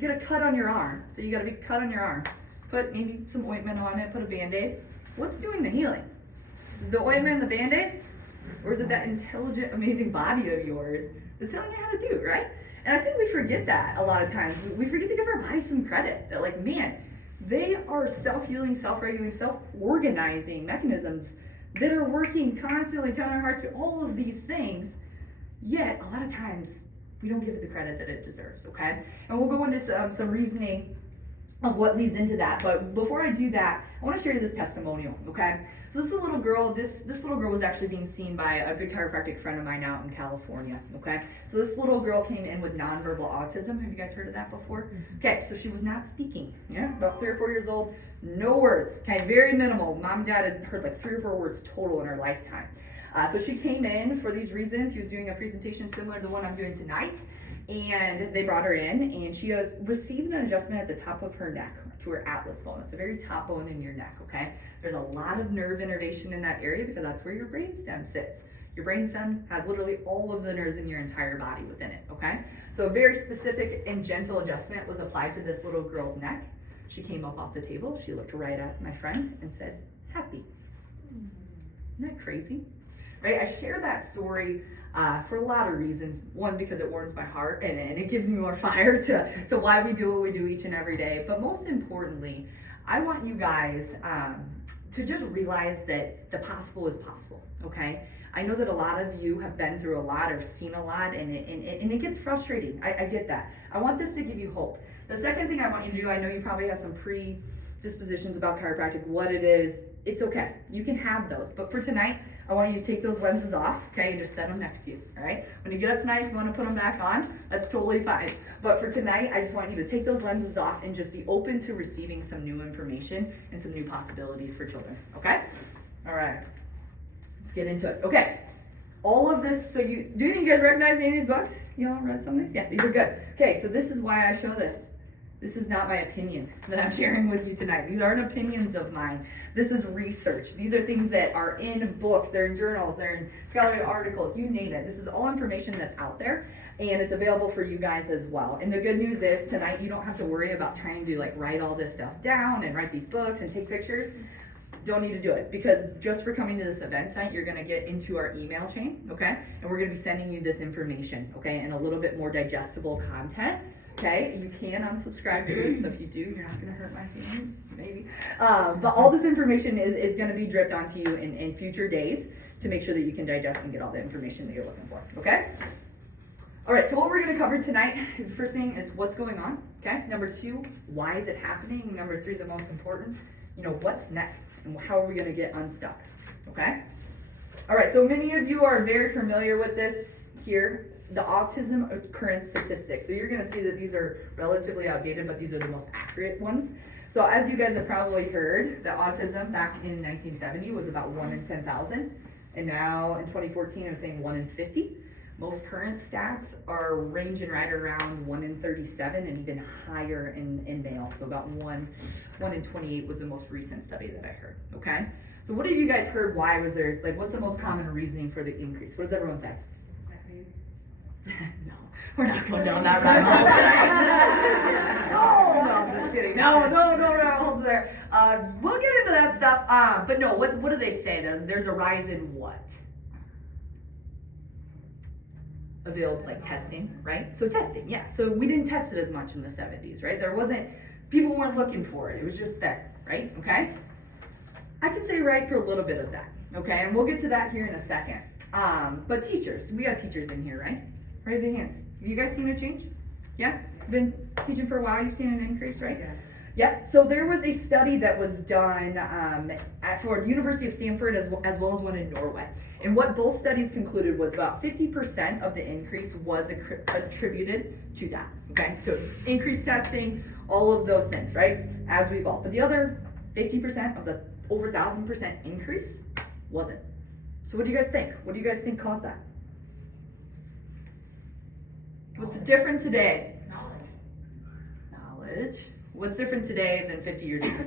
get a cut on your arm. So you got a big cut on your arm. Put maybe some ointment on it, put a Band-Aid. What's doing the healing? Is it the ointment and the Band-Aid? Or is it that intelligent, amazing body of yours that's telling you how to do, right? And I think we forget that a lot of times. We forget to give our bodies some credit. That like, man, they are self-healing, self-regulating, self-organizing mechanisms that are working constantly, telling our hearts to do all of these things. Yet, a lot of times, we don't give it the credit that it deserves, okay? And we'll go into some reasoning of what leads into that. But before I do that, I want to share this testimonial, okay? So this little girl was actually being seen by a good chiropractic friend of mine out in California, okay? So this little girl came in with nonverbal autism. Have you guys heard of that before? Mm-hmm. Okay, so she was not speaking, yeah? About 3 or 4 years old, no words, okay? Very minimal. Mom and dad had heard like 3 or 4 words total in her lifetime. So she came in for these reasons. She was doing a presentation similar to the one I'm doing tonight. And they brought her in, and she has received an adjustment at the top of her neck to her atlas bone. It's the very top bone in your neck, okay? There's a lot of nerve innervation in that area because that's where your brainstem sits. Your brainstem has literally all of the nerves in your entire body within it, okay? So a very specific and gentle adjustment was applied to this little girl's neck. She came up off the table, she looked right at my friend and said, happy. Isn't that crazy? Right? I share that story for a lot of reasons. One, because it warms my heart and it gives me more fire to why we do what we do each and every day. But most importantly, I want you guys to just realize that the possible is possible, okay? I know that a lot of you have been through a lot or seen a lot, and it gets frustrating. I get that. I want this to give you hope. The second thing I want you to do, I know you probably have some predispositions about chiropractic, what it is. It's okay. You can have those. But for tonight, I want you to take those lenses off, okay, and just set them next to you, all right? When you get up tonight, if you want to put them back on, that's totally fine. But for tonight, I just want you to take those lenses off and just be open to receiving some new information and some new possibilities for children, okay? All right, let's get into it. Okay, all of this, so do you guys recognize any of these books? You all read some of these? Yeah, these are good. Okay, so this is why I show this. This is not my opinion that I'm sharing with you tonight. These aren't opinions of mine. This is research. These are things that are in books, they're in journals, they're in scholarly articles, you name it. This is all information that's out there, and it's available for you guys as well. And the good news is tonight you don't have to worry about trying to like write all this stuff down and write these books and take pictures. Don't need to do it, because just for coming to this event tonight, you're gonna get into our email chain, okay? And we're gonna be sending you this information, okay? And a little bit more digestible content. Okay, you can unsubscribe to it, so if you do, you're not going to hurt my feelings, maybe. But all this information is going to be dripped onto you in future days to make sure that you can digest and get all the information that you're looking for, okay? All right, so what we're going to cover tonight is the first thing is what's going on, okay? Number 2, why is it happening? Number 3, the most important, what's next and how are we going to get unstuck, okay? All right, so many of you are very familiar with this here. The autism occurrence statistics. So you're going to see that these are relatively outdated, but these are the most accurate ones. So as you guys have probably heard, the autism back in 1970 was about 1 in 10,000. And now in 2014, it was saying 1 in 50. Most current stats are ranging right around 1 in 37 and even higher in male. So about 1 in 28 was the most recent study that I heard, okay? So what have you guys heard? Why was there, what's the most common reasoning for the increase? What does everyone say? No, we're not going down that rabbit hole today. No, I'm just kidding. No rabbit holes there. We'll get into that stuff. But no, what do they say? There's a rise in what? Available, testing, right? So testing, yeah. So we didn't test it as much in the 70s, right? People weren't looking for it. It was just there, right? Okay? I could say right for a little bit of that, okay? And we'll get to that here in a second. But teachers, we got teachers in here, right? Raise your hands. Have you guys seen a change? Yeah? Been teaching for a while, you've seen an increase, right? Yeah. So there was a study that was done for University of Stanford as well as one in Norway. And what both studies concluded was about 50% of the increase was attributed to that, okay? So increased testing, all of those things, right? As we evolved. But the other 50% of the over 1,000% increase wasn't. So what do you guys think? What do you guys think caused that? What's different today? Knowledge. What's different today than 50 years ago?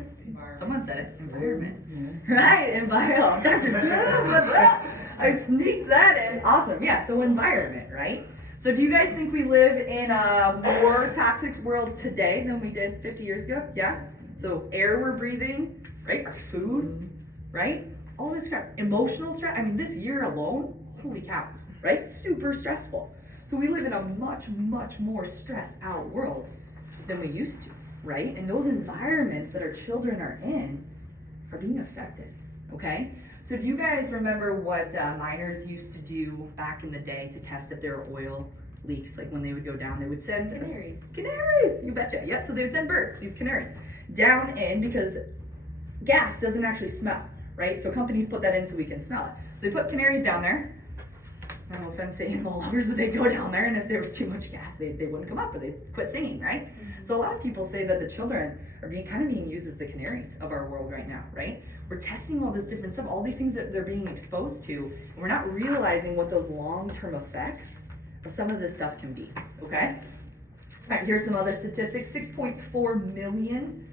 Someone said it. Environment. Yeah. Right, environment. Dr. Jim, what's up? I sneaked that in. Awesome. Yeah, so environment, right? So do you guys think we live in a more toxic world today than we did 50 years ago? Yeah? So air we're breathing, right? Our food, right? All this crap. Emotional stress. I mean, this year alone, holy cow, right? Super stressful. So we live in a much, much more stressed out world than we used to, right? And those environments that our children are in are being affected, okay? So do you guys remember what miners used to do back in the day to test if there were oil leaks? Like when they would go down, they would send canaries, you betcha. Yep, so they would send birds, these canaries, down in, because gas doesn't actually smell, right? So companies put that in so we can smell it. So they put canaries down there. No offense to animal lovers, but they'd go down there, and if there was too much gas, they wouldn't come up, or they'd quit singing, right? So a lot of people say that the children are being used as the canaries of our world right now, right? We're testing all this different stuff, all these things that they're being exposed to, and we're not realizing what those long-term effects of some of this stuff can be, okay? All right, here's some other statistics. 6.4 million,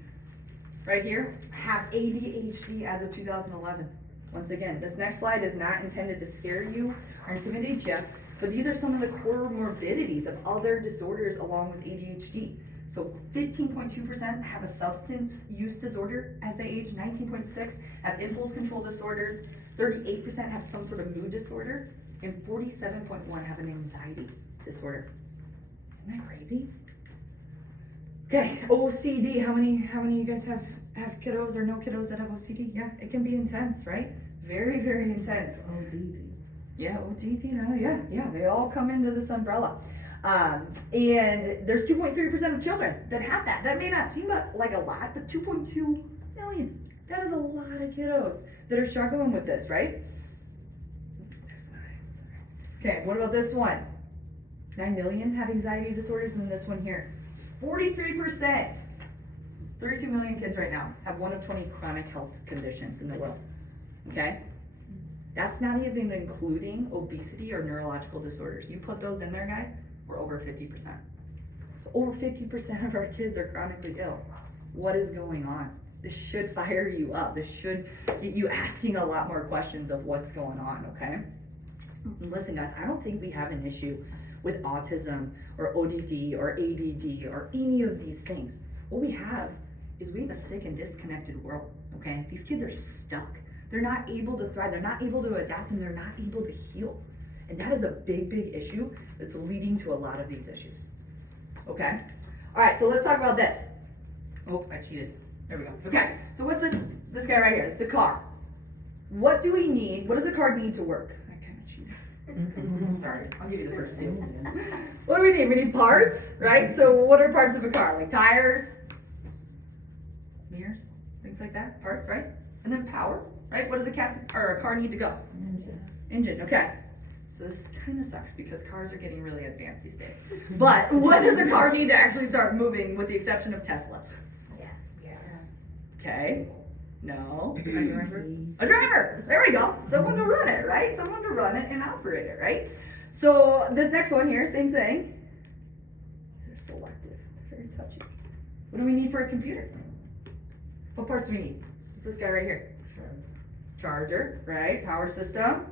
right here, have ADHD as of 2011. Once again, this next slide is not intended to scare you or intimidate you, but these are some of the core morbidities of other disorders along with ADHD. So 15.2% have a substance use disorder as they age, 19.6% have impulse control disorders, 38% have some sort of mood disorder, and 47.1% have an anxiety disorder. Isn't that crazy? Okay, OCD, how many of you guys have kiddos or no kiddos that have OCD? Yeah, it can be intense, right? Very, very intense. ODD. Yeah, ODD, no, yeah, they all come into this umbrella. And there's 2.3% of children that have that. That may not seem like a lot, but 2.2 million. That is a lot of kiddos that are struggling with this, right? Okay, what about this one? 9 million have anxiety disorders, and this one here. 43%. 32 million kids right now have one of 20 chronic health conditions in the world. Okay? That's not even including obesity or neurological disorders. You put those in there, guys, we're over 50%. So over 50% of our kids are chronically ill. What is going on? This should fire you up. This should get you asking a lot more questions of what's going on, okay? Listen, guys, I don't think we have an issue with autism or ODD or ADD or any of these things. What we have is we have a sick and disconnected world, okay? These kids are stuck. They're not able to thrive. They're not able to adapt, and they're not able to heal. And that is a big, big issue that's leading to a lot of these issues, okay? All right, so let's talk about this. Oh, I cheated. There we go. Okay, so what's this guy right here? It's a car. What do we need? What does a car need to work? I kind of cheated. Sorry, I'll give you the first two. What do we need? We need parts, right? So what are parts of a car? Like tires, mirrors, things like that, parts, right? And then power, right? What does a car need to go? Engine, okay. So this kind of sucks because cars are getting really advanced these days. But what does a car need to actually start moving, with the exception of Teslas? Yes. Okay. No. A driver. There we go. Someone to run it, right? Someone to run it and operate it, right? So this next one here, same thing. They're selective. They're very touchy. What do we need for a computer? What parts do we need? It's this guy right here. Charger, right? Power system,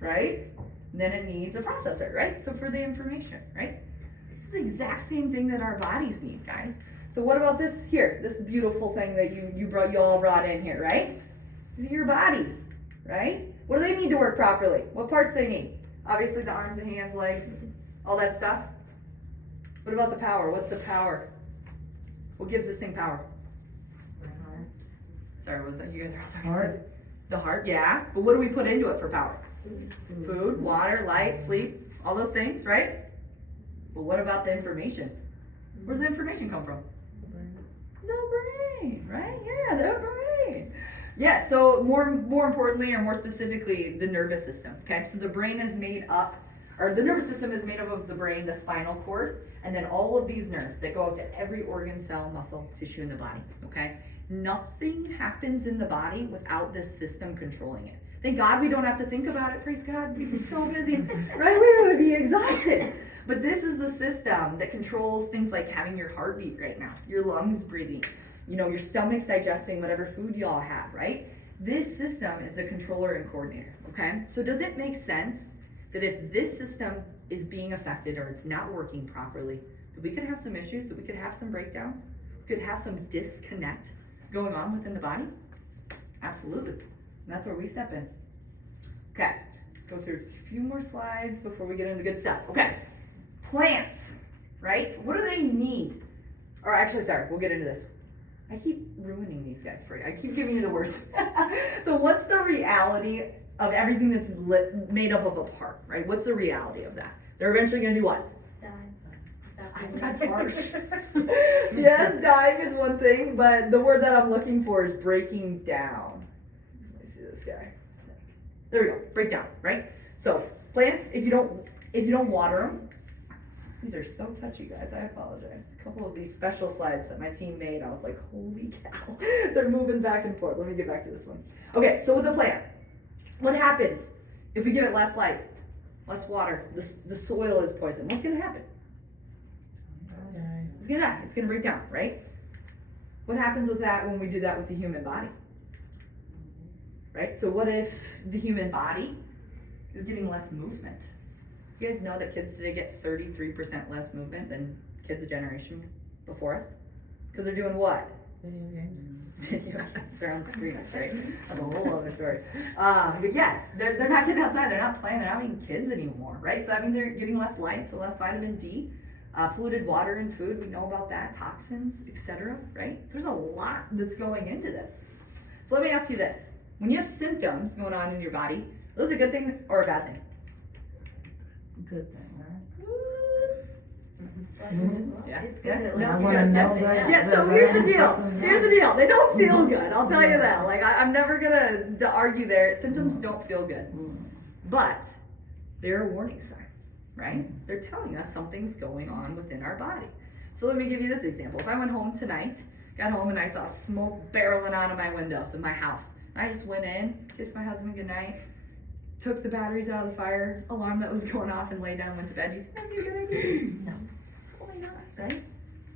right? And then it needs a processor, right? So for the information, right? It's the exact same thing that our bodies need, guys. So what about this here? This beautiful thing that you all brought in here, right? These are your bodies, right? What do they need to work properly? What parts they need? Obviously the arms and hands, legs, all that stuff. What about the power? What's the power? What gives this thing power? Sorry, what was that? You guys are all sorry. Heart. The heart, yeah. But what do we put into it for power? Food, water, light, sleep, all those things, right? But what about the information? Where does the information come from? The brain, right? Yeah, the brain. Yeah, so more importantly, or more specifically, the nervous system, okay? So the brain is made up, or the nervous system is made up of the brain, the spinal cord, and then all of these nerves that go out to every organ, cell, muscle, tissue in the body, okay? Nothing happens in the body without this system controlling it. Thank God we don't have to think about it, praise God. We'd be so busy, right? We would be exhausted. But this is the system that controls things like having your heartbeat right now, your lungs breathing, your stomach's digesting whatever food you all have, right? This system is the controller and coordinator, okay? So does it make sense that if this system is being affected or it's not working properly, that we could have some issues, that we could have some breakdowns, we could have some disconnect going on within the body? Absolutely. And that's where we step in. Okay, let's go through a few more slides before we get into the good stuff. Okay, plants, right? What do they need? Or actually, sorry, we'll get into this. I keep ruining these guys for you. I keep giving you the words. So what's the reality of everything that's made up of a part, right? What's the reality of that? They're eventually going to do what? That's harsh. Yes, dying is one thing, but the word that I'm looking for is breaking down. Let me see this guy. There we go, break down, right? So plants, if you don't water them, these are so touchy, guys. I apologize. A couple of these special slides that my team made, I was like, holy cow, they're moving back and forth. Let me get back to this one. Okay, so with the plant, what happens if we give it less light, less water? The soil is poisoned. What's going to happen? It's going to die. It's going to break down, right? What happens with that when we do that with the human body? Right? So what if the human body is getting less movement? You guys know that kids today get 33% less movement than kids a generation before us? Because they're doing what? Video games. Video games. They're on screens, right? That's a whole other story. But yes, they're not getting outside. They're not playing. They're not eating kids anymore, right? So that means they're getting less light, so less vitamin D. Polluted water and food, we know about that. Toxins, etc., right? So there's a lot that's going into this. So let me ask you this. When you have symptoms going on in your body, are those a good thing or a bad thing? Good thing, right? Yeah. It's good. Yeah. It That's I looks want to good. know that. Yeah, so that here's the that's deal. something Here's the deal. They don't feel good. I'll tell you that. Like, I'm never going to argue there. Symptoms don't feel good. But they're a warning sign, right? They're telling us something's going on within our body. So let me give you this example. If I went home tonight, got home and I saw smoke barreling out of my windows of my house, I just went in, kissed my husband goodnight, took the batteries out of the fire alarm that was going off and laid down and went to bed. You think that'd be a good idea? No. Probably not, right?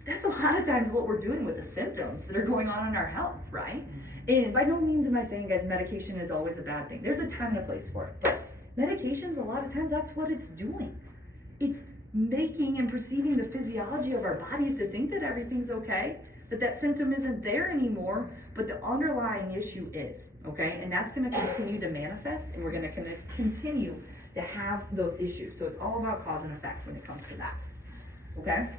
That's a lot of times what we're doing with the symptoms that are going on in our health, right? And by no means am I saying, guys, medication is always a bad thing. There's a time and a place for it. But medications, a lot of times, that's what it's doing. It's making and perceiving the physiology of our bodies to think that everything's okay, that symptom isn't there anymore, but the underlying issue is, okay? And that's going to continue to manifest, and we're going to continue to have those issues. So it's all about cause and effect when it comes to that, okay?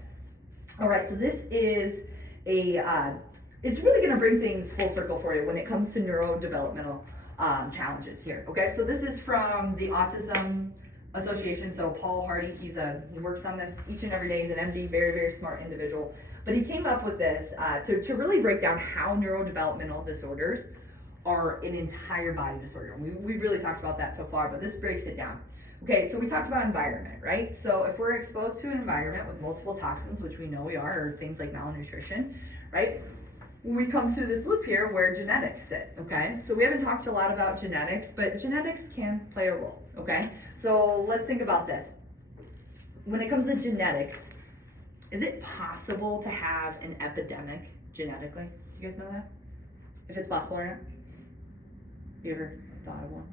All right, so this is it's really going to bring things full circle for you when it comes to neurodevelopmental challenges here, okay? So this is from the Autism Association. So Paul Hardy, he works on this each and every day. He's an MD, very, very smart individual. But he came up with this to really break down how neurodevelopmental disorders are an entire body disorder. We've really talked about that so far, but this breaks it down. Okay, so we talked about environment, right? So if we're exposed to an environment with multiple toxins, which we know we are, or things like malnutrition, right? We come through this loop here where genetics sit, okay? So we haven't talked a lot about genetics, but genetics can play a role, okay? So let's think about this. When it comes to genetics, is it possible to have an epidemic genetically? You guys know that? If it's possible or not? You ever thought of one?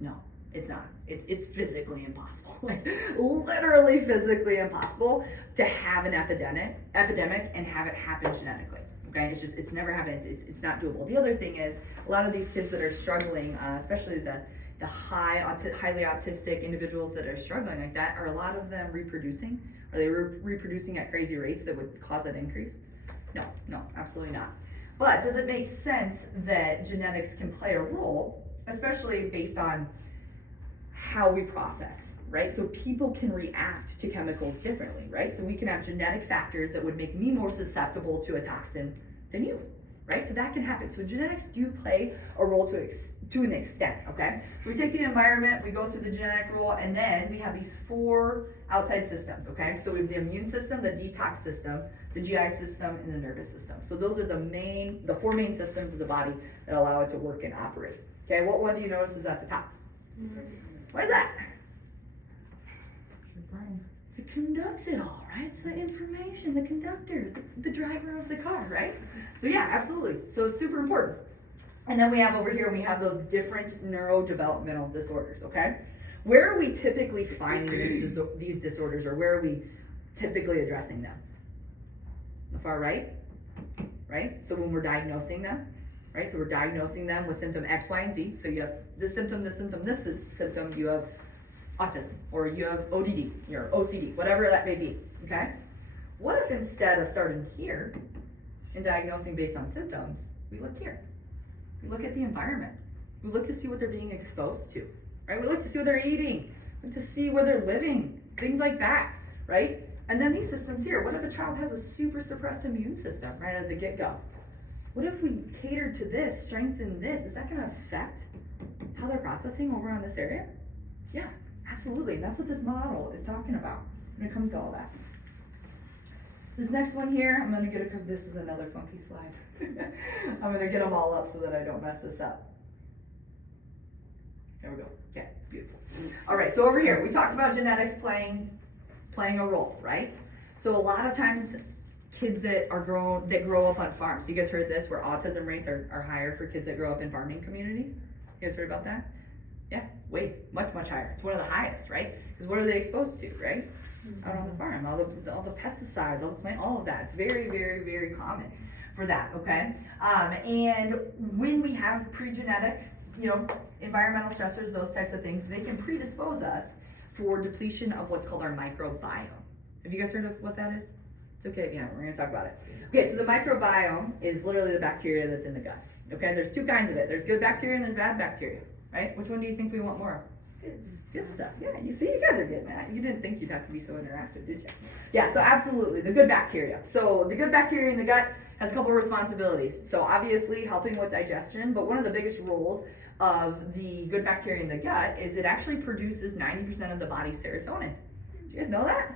No, it's not. It's physically impossible. Like literally physically impossible to have an epidemic and have it happen genetically. Okay, it's never happened. It's not doable. The other thing is a lot of these kids that are struggling, especially the highly autistic individuals that are struggling like that, are a lot of them reproducing? Are they reproducing at crazy rates that would cause that increase? No, absolutely not. But does it make sense that genetics can play a role, especially based on how we process, right? So people can react to chemicals differently, right? So we can have genetic factors that would make me more susceptible to a toxin than you, right? So that can happen. So genetics do play a role to an extent, okay? So we take the environment, we go through the genetic role, and then we have these 4 outside systems, okay? So we have the immune system, the detox system, the GI system, and the nervous system. So those are the 4 main systems of the body that allow it to work and operate. Okay, what one do you notice is at the top? What is that? It conducts it all, right? It's the information, the conductor, the driver of the car, right? So yeah, absolutely. So it's super important. And then we have over here, we have those different neurodevelopmental disorders, okay? Where are we typically finding these disorders, or where are we typically addressing them? The far right, right? So when we're diagnosing them, right? So we're diagnosing them with symptom X, Y, and Z. So you have this symptom, this symptom, this symptom, you have autism, or you have ODD, or OCD, whatever that may be, okay? What if instead of starting here and diagnosing based on symptoms, we look here? We look at the environment. We look to see what they're being exposed to, right? We look to see what they're eating. We look to see where they're living, things like that, right? And then these systems here, what if a child has a super suppressed immune system right at the get-go? What if we cater to this, strengthen this? Is that gonna affect how they're processing over on this area? Yeah, absolutely. And that's what this model is talking about when it comes to all that. This next one here, I'm gonna this is another funky slide. I'm gonna get them all up so that I don't mess this up. There we go. Okay, beautiful. All right, so over here, we talked about genetics playing a role, right? So a lot of times, kids that grow up on farms. You guys heard this, where autism rates are higher for kids that grow up in farming communities? You guys heard about that? Yeah, much higher. It's one of the highest, right? Because what are they exposed to, right? Out on the farm, all the pesticides, all of that. It's very, very, very common for that, okay? And when we have pre-genetic, environmental stressors, those types of things, they can predispose us for depletion of what's called our microbiome. Have you guys heard of what that is? It's okay if you haven't, we're gonna talk about it. Okay, so the microbiome is literally the bacteria that's in the gut. Okay, there's two kinds of it. There's good bacteria and there's bad bacteria, right? Which one do you think we want more of? Good stuff. Yeah, you see, you guys are getting that. You didn't think you'd have to be so interactive, did you? Yeah, so absolutely, the good bacteria. So the good bacteria in the gut has a couple of responsibilities. So obviously helping with digestion, but one of the biggest roles of the good bacteria in the gut is it actually produces 90% of the body's serotonin. Do you guys know that?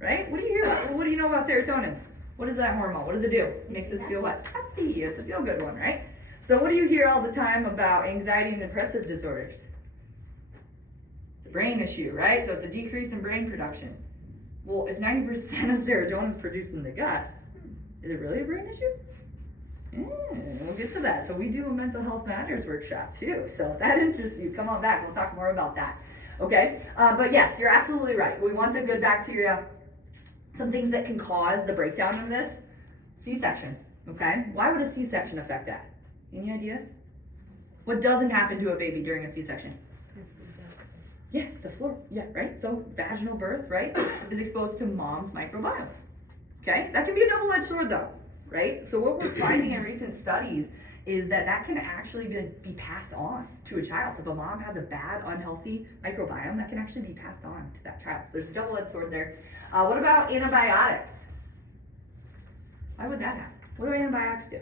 Right? What do you know about serotonin? What is that hormone? What does it do? It makes us feel what? Happy. It's a feel-good one, right? So what do you hear all the time about anxiety and depressive disorders? It's a brain issue, right? So it's a decrease in brain production. Well, if 90% of serotonin is produced in the gut, is it really a brain issue? We'll get to that. So we do a mental health matters workshop too. So if that interests you, come on back. We'll talk more about that. Okay? But yes, you're absolutely right. We want the good bacteria. Some things that can cause the breakdown of this: C-section. Okay? Why would a C-section affect that? Any ideas? What doesn't happen to a baby during a C-section? Yeah, the floor. Yeah, right? So vaginal birth, right, is exposed to mom's microbiome. Okay? That can be a double-edged sword though, right? So what we're finding in recent studies is that can actually be passed on to a child. So if a mom has a bad, unhealthy microbiome, that can actually be passed on to that child. So there's a double-edged sword there. What about antibiotics? Why would that happen? What do antibiotics do?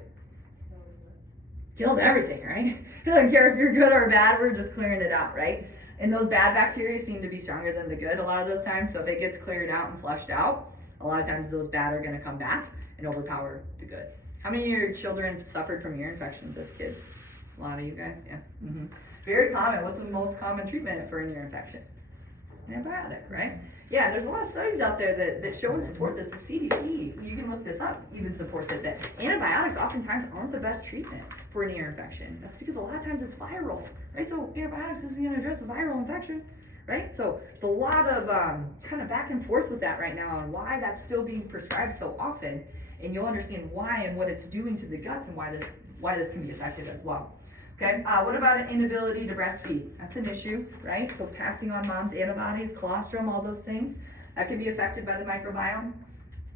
Kills everything, right? It doesn't care if you're good or bad, we're just clearing it out, right? And those bad bacteria seem to be stronger than the good a lot of those times. So if it gets cleared out and flushed out, a lot of times those bad are going to come back and overpower the good. How many of your children suffered from ear infections as kids? A lot of you guys, yeah. Mm-hmm. Very common. What's the most common treatment for an ear infection? Antibiotic, right? Yeah, there's a lot of studies out there that show and support this. The CDC, you can look this up, even supports it, that antibiotics oftentimes aren't the best treatment for an ear infection. That's because a lot of times it's viral, right? So antibiotics isn't going to address a viral infection, right? So it's a lot of kind of back and forth with that right now on why that's still being prescribed so often, and you'll understand why and what it's doing to the guts and why this can be effective as well. Okay, what about an inability to breastfeed? That's an issue, right? So passing on mom's antibodies, colostrum, all those things, that can be affected by the microbiome.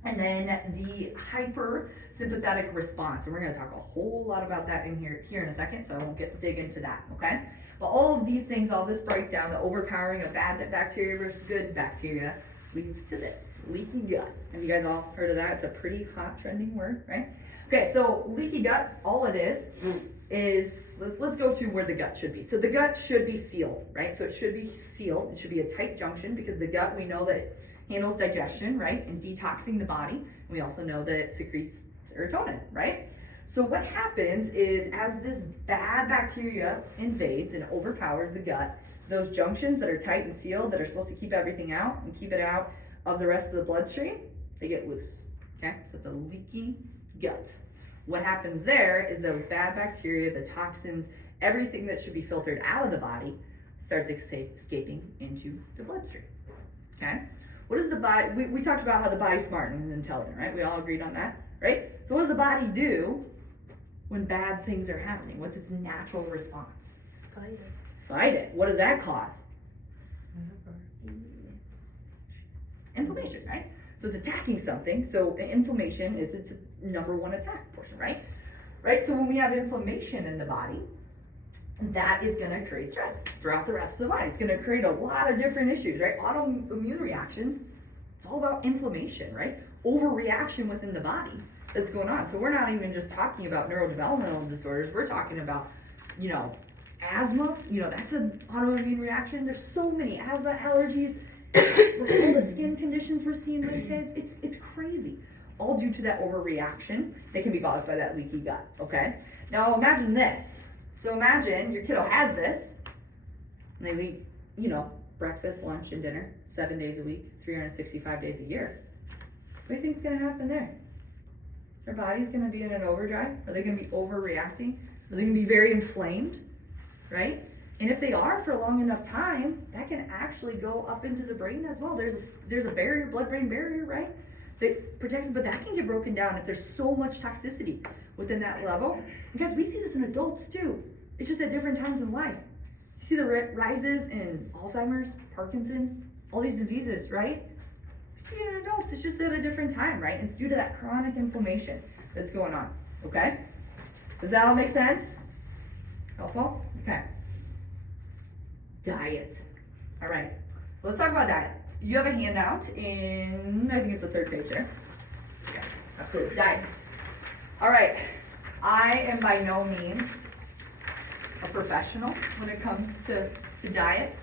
And then the hypersympathetic response, and we're going to talk a whole lot about that in here in a second, so I won't dig into that, okay? But all of these things, all this breakdown, the overpowering of bad bacteria versus good bacteria, leads to this, leaky gut. Have you guys all heard of that? It's a pretty hot trending word, right? Okay, so leaky gut, all it is, let's go to where the gut should be. So the gut should be sealed, right? So it should be sealed. It should be a tight junction because the gut, we know that it handles digestion, right? And detoxing the body. We also know that it secretes serotonin, right? So what happens is as this bad bacteria invades and overpowers the gut, those junctions that are tight and sealed that are supposed to keep everything out and keep it out of the rest of the bloodstream, they get loose, okay? So it's a leaky gut. What happens there is those bad bacteria, the toxins, everything that should be filtered out of the body starts escaping into the bloodstream. Okay? What is the body? We talked about how the body's smart and intelligent, right? We all agreed on that, right? So what does the body do when bad things are happening? What's its natural response? Fight it. Fight it. What does that cause? Inflammation, right? So it's attacking something. So inflammation is its number one attack portion, right? Right? So when we have inflammation in the body, that is going to create stress throughout the rest of the body. It's going to create a lot of different issues, right? Autoimmune reactions, it's all about inflammation, right? Overreaction within the body that's going on. So we're not even just talking about neurodevelopmental disorders. We're talking about, asthma. That's an autoimmune reaction. There's so many asthma, allergies, all the skin conditions we're seeing with kids. It's crazy. All due to that overreaction that can be caused by that leaky gut, okay? Now imagine this. So imagine your kiddo has this, and they eat, breakfast, lunch, and dinner 7 days a week, 365 days a year. What do you think is going to happen there? Their body's going to be in an overdrive? Are they going to be overreacting? Are they going to be very inflamed, right? And if they are for a long enough time, that can actually go up into the brain as well. There's a barrier, blood-brain barrier, right? That protects, but that can get broken down if there's so much toxicity within that level. Because we see this in adults too. It's just at different times in life. You see the rises in Alzheimer's, Parkinson's, all these diseases, right? We see it in adults. It's just at a different time, right? It's due to that chronic inflammation that's going on. Okay? Does that all make sense? Helpful? Okay. Diet. All right. Let's talk about diet. You have a handout in, I think it's the third page there. Yeah, absolutely. Diet. All right. I am by no means a professional when it comes to diet,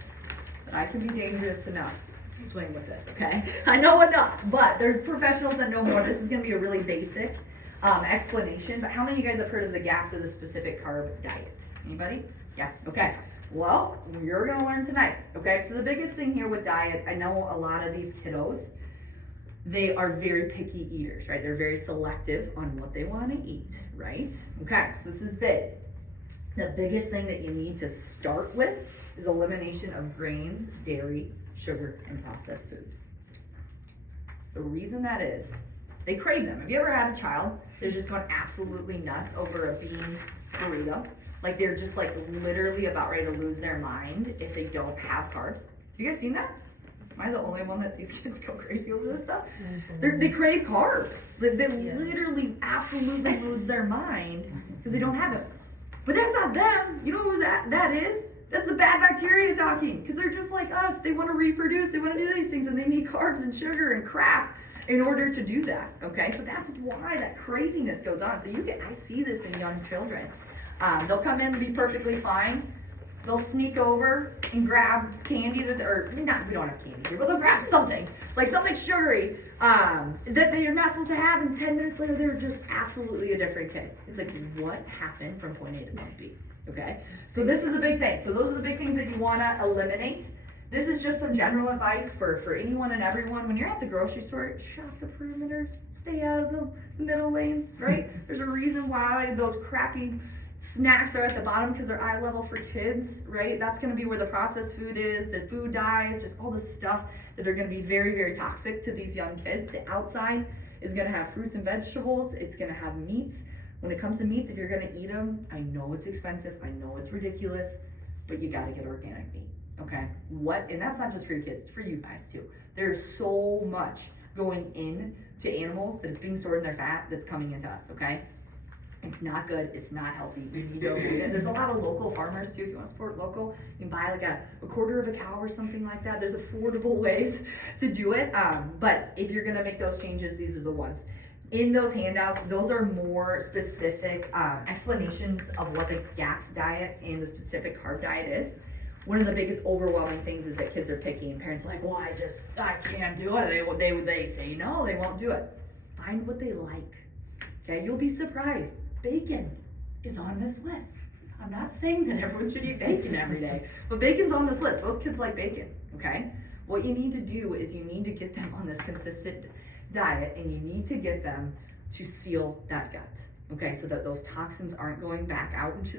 but I can be dangerous enough to swing with this, okay? I know enough, but there's professionals that know more. This is going to be a really basic explanation, but how many of you guys have heard of the GAPS or the specific carb diet? Anybody? Yeah, okay. Well, you're going to learn tonight, okay? So the biggest thing here with diet, I know a lot of these kiddos, they are very picky eaters, right? They're very selective on what they want to eat, right? Okay, so this is big. The biggest thing that you need to start with is elimination of grains, dairy, sugar, and processed foods. The reason that is, they crave them. Have you ever had a child that's just gone absolutely nuts over a bean burrito? Like they're just like literally about ready to lose their mind if they don't have carbs. Have you guys seen that? Am I the only one that sees kids go crazy over this stuff? They crave carbs. They literally absolutely lose their mind because they don't have it. But that's not them. You know who that is? That's the bad bacteria talking, because they're just like us. They want to reproduce. They want to do these things, and they need carbs and sugar and crap in order to do that. Okay, so that's why that craziness goes on. So I see this in young children. They'll come in and be perfectly fine. They'll sneak over and grab candy we don't have candy here, but they'll grab something, like something sugary, that they're not supposed to have, and 10 minutes later, they're just absolutely a different kid. It's like, what happened from point A to point B, okay? So this is a big thing. So those are the big things that you wanna eliminate. This is just some general advice for anyone and everyone. When you're at the grocery store, shop the perimeters, stay out of the middle lanes, right? There's a reason why those crappy snacks are at the bottom, because they're eye level for kids, right? That's going to be where the processed food is, the food dyes, just all the stuff that are going to be very, very toxic to these young kids. The outside is going to have fruits and vegetables. It's going to have meats. When it comes to meats, if you're going to eat them, I know it's expensive. I know it's ridiculous, but you got to get organic meat, okay? And that's not just for your kids, it's for you guys too. There's so much going in to animals that is being stored in their fat that's coming into us, okay? It's not good. It's not healthy. We need to avoid it. There's a lot of local farmers too. If you want to support local, you can buy like a quarter of a cow or something like that. There's affordable ways to do it. But if you're going to make those changes, these are the ones. In those handouts, those are more specific explanations of what the GAPS diet and the specific carb diet is. One of the biggest overwhelming things is that kids are picky, and parents are like, well, I can't do it. They say no, they won't do it. Find what they like. Okay, you'll be surprised. Bacon is on this list. I'm not saying that everyone should eat bacon every day, but bacon's on this list. Most kids like bacon, okay? What you need to do is you need to get them on this consistent diet, and you need to get them to seal that gut, Okay, so that those toxins aren't going back out into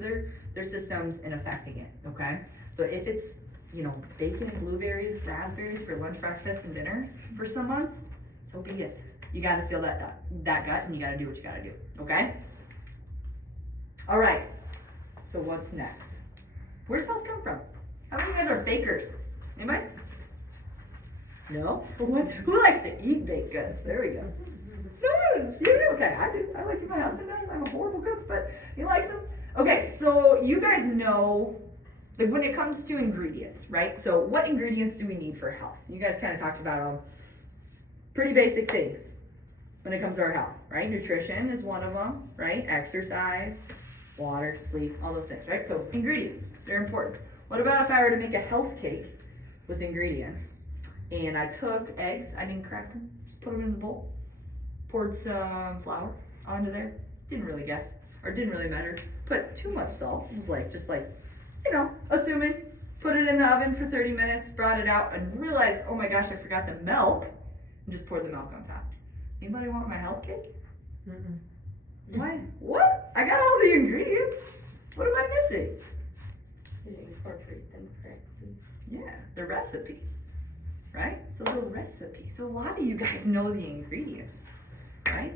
their systems and affecting it, okay? So if it's, bacon and blueberries, raspberries for lunch, breakfast, and dinner for some months, so be it. You gotta seal that gut, and you gotta do what you gotta do, okay? All right, so what's next? Where's health come from? How many of you guys are bakers? Anybody? No? Who likes to eat baked goods? There we go. No, okay, I do. I like to. My husband does. I'm a horrible cook, but he likes them. Okay, so you guys know, like, when it comes to ingredients, right? So what ingredients do we need for health? You guys kind of talked about pretty basic things when it comes to our health, right? Nutrition is one of them, right? Exercise, water, sleep, all those things, right? So ingredients, they're important. What about if I were to make a health cake with ingredients, and I took eggs, I didn't crack them, just put them in the bowl, poured some flour onto there, didn't really guess, or didn't really measure, put too much salt, it was just like, assuming, put it in the oven for 30 minutes, brought it out, and realized, oh my gosh, I forgot the milk, and just poured the milk on top. Anybody want my health cake? Mm-mm. Why? What? I got all the ingredients. What am I missing? You incorporate them correctly. Yeah, the recipe, right? So the recipe. So a lot of you guys know the ingredients, right?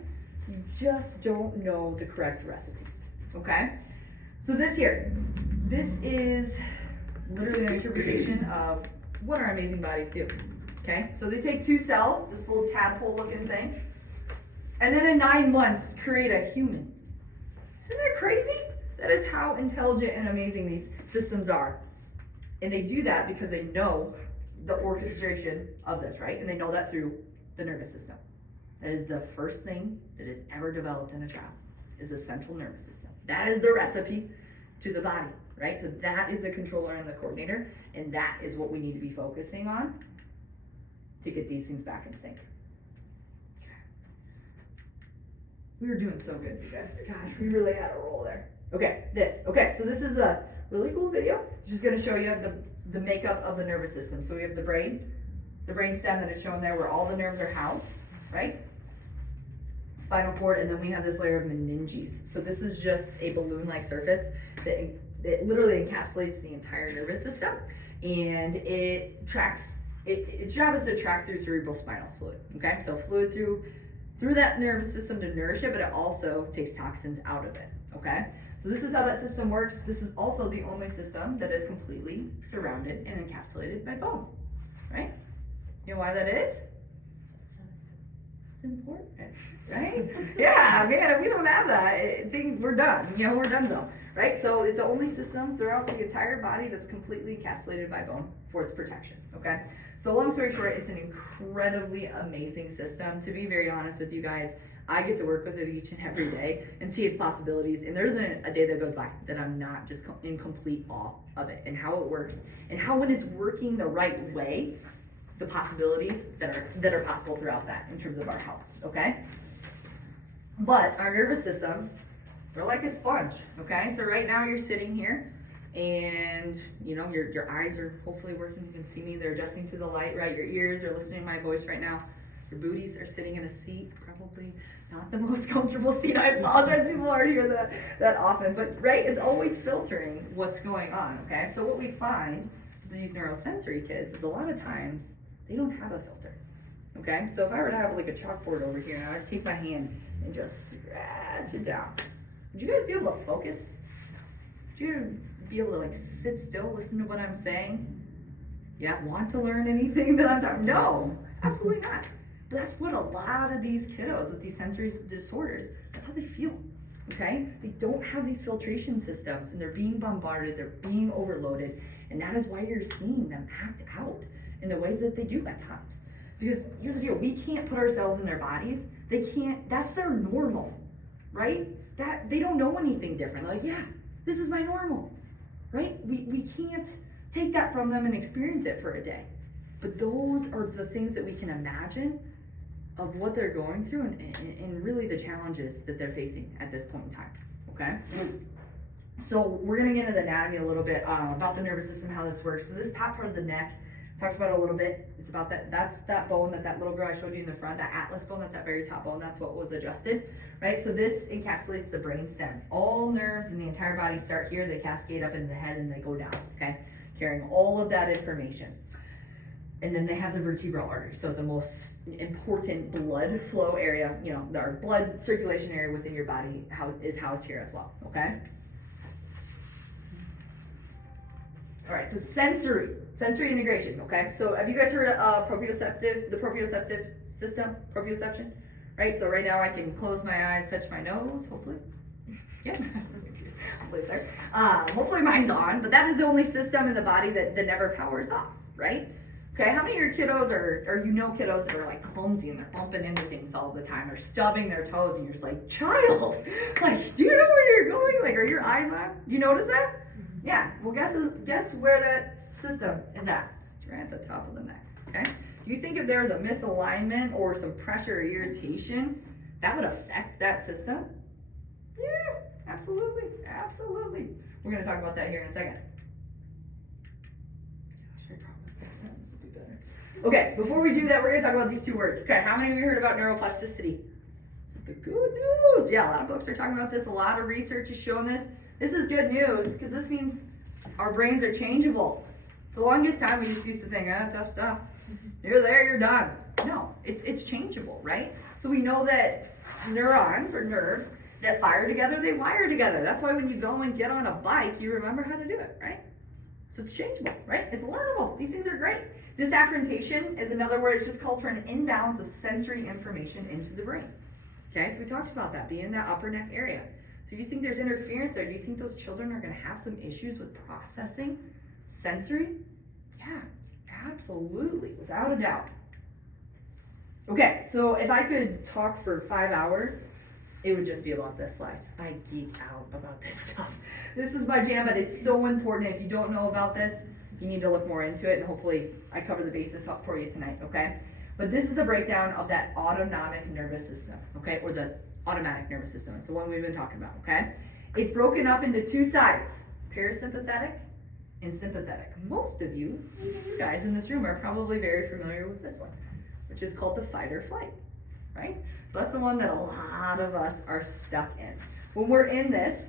You just don't know the correct recipe, okay? So this is literally an interpretation of what our amazing bodies do, okay? So they take 2 cells, this little tadpole looking thing, and then in 9 months create a human. Isn't that crazy? That is how intelligent and amazing these systems are. And they do that because they know the orchestration of this, right? And they know that through the nervous system. That is the first thing that is ever developed in a child, is the central nervous system. That is the recipe to the body, right? So that is the controller and the coordinator, and that is what we need to be focusing on to get these things back in sync. We were doing so good, you guys. Gosh, we really had a roll there. Okay, so this is a really cool video. It's just gonna show you the makeup of the nervous system. So we have the brain stem that is shown there where all the nerves are housed, right? Spinal cord, and then we have this layer of meninges. So this is just a balloon-like surface that it literally encapsulates the entire nervous system, and it tracks, its job is to track through cerebrospinal fluid, okay? So fluid through that nervous system to nourish it, but it also takes toxins out of it, okay? So this is how that system works. This is also the only system that is completely surrounded and encapsulated by bone, right? You know why that is? It's important, right? Yeah, man, if we don't have that, we're done. We're done zone, right? So it's the only system throughout the entire body that's completely encapsulated by bone for its protection, okay? So long story short, it's an incredibly amazing system. To be very honest with you guys, I get to work with it each and every day and see its possibilities. And there isn't a day that goes by that I'm not just in complete awe of it and how it works, and how when it's working the right way, the possibilities that are possible throughout that in terms of our health, okay? But our nervous systems, they're like a sponge, okay? So right now you're sitting here, and your eyes are hopefully working. You can see me, they're adjusting to the light, right? Your ears are listening to my voice right now. Your booties are sitting in a seat, probably not the most comfortable seat. I apologize, people aren't here that often, but right, it's always filtering what's going on, okay? So what we find with these neurosensory kids is a lot of times they don't have a filter, okay? So if I were to have like a chalkboard over here and I would take my hand and just scratch it down, would you guys be able to focus? Would you be able to like sit still, listen to what I'm saying? Yeah, want to learn anything that I'm talking? No, absolutely not. But that's what a lot of these kiddos with these sensory disorders, that's how they feel, okay? They don't have these filtration systems, and they're being bombarded, they're being overloaded, and that is why you're seeing them act out in the ways that they do at times. Because here's the deal, we can't put ourselves in their bodies. They can't, that's their normal, right? That they don't know anything different. They're like, yeah, this is my normal, right? We can't take that from them and experience it for a day. But those are the things that we can imagine of what they're going through and really the challenges that they're facing at this point in time, okay? So we're gonna get into the anatomy a little bit about the nervous system, how this works. So this top part of the neck, Talked about it a little bit. It's about that's that bone that little girl I showed you in the front, that atlas bone, that's that very top bone, that's what was adjusted, right? So this encapsulates the brain stem. All nerves in the entire body start here, they cascade up into the head and they go down, okay? Carrying all of that information. And then they have the vertebral artery, so the most important blood flow area, our blood circulation area within your body is housed here as well, okay? All right, so sensory integration, okay? So have you guys heard of the proprioceptive system, proprioception? Right, so right now I can close my eyes, touch my nose, hopefully. Yeah, hopefully it's there. Hopefully mine's on, but that is the only system in the body that never powers off, right? Okay, how many of your kiddos or kiddos that are like clumsy and they're bumping into things all the time or stubbing their toes and you're just like, child, like, do you know where you're going? Like, are your eyes on? Do you notice that? Yeah, well guess where that system is at. It's right at the top of the neck, okay? Do you think if there's a misalignment or some pressure or irritation, that would affect that system? Yeah, absolutely. We're gonna talk about that here in a second. Gosh, I promise next time this will be better. Okay, before we do that, we're gonna talk about these two words. Okay, how many of you heard about neuroplasticity? This is the good news. Yeah, a lot of books are talking about this. A lot of research is showing this. This is good news because this means our brains are changeable. For the longest time, we just used to think, tough stuff. You're there, you're done. No, it's changeable, right? So we know that neurons or nerves that fire together, they wire together. That's why when you go and get on a bike, you remember how to do it, right? So it's changeable, right? It's learnable. These things are great. Disafferentation is another word. It's just called for an imbalance of sensory information into the brain. Okay, so we talked about that being in that upper neck area. So if you think there's interference there, do you think those children are going to have some issues with processing sensory? Yeah, absolutely, without a doubt. Okay, so if I could talk for 5 hours, it would just be about this slide. I geek out about this stuff. This is my jam, but it's so important. If you don't know about this, you need to look more into it, and hopefully I cover the basis up for you tonight, okay? But this is the breakdown of that autonomic nervous system, okay, or the automatic nervous system. It's the one we've been talking about, okay? It's broken up into two sides, parasympathetic and sympathetic. Most of you, even you guys in this room, are probably very familiar with this one, which is called the fight or flight, right? So that's the one that a lot of us are stuck in. When we're in this,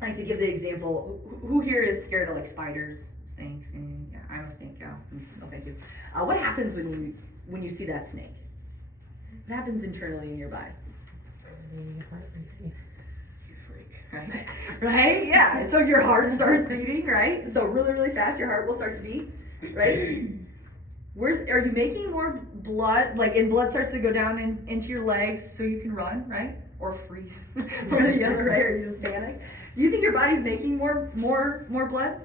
I like to give the example, who here is scared of like spiders, snakes? Yeah, I'm a snake gal. No, thank you. What happens when you see that snake? What happens internally in your body? Your heart racing. You freak, right? Right? Yeah. So your heart starts beating, right? So really, really fast, your heart will start to beat, right? Are you making more blood? Like, and blood starts to go down into your legs so you can run, right? Or freeze, or the other, right? Or you just panic. Do you think your body's making more blood?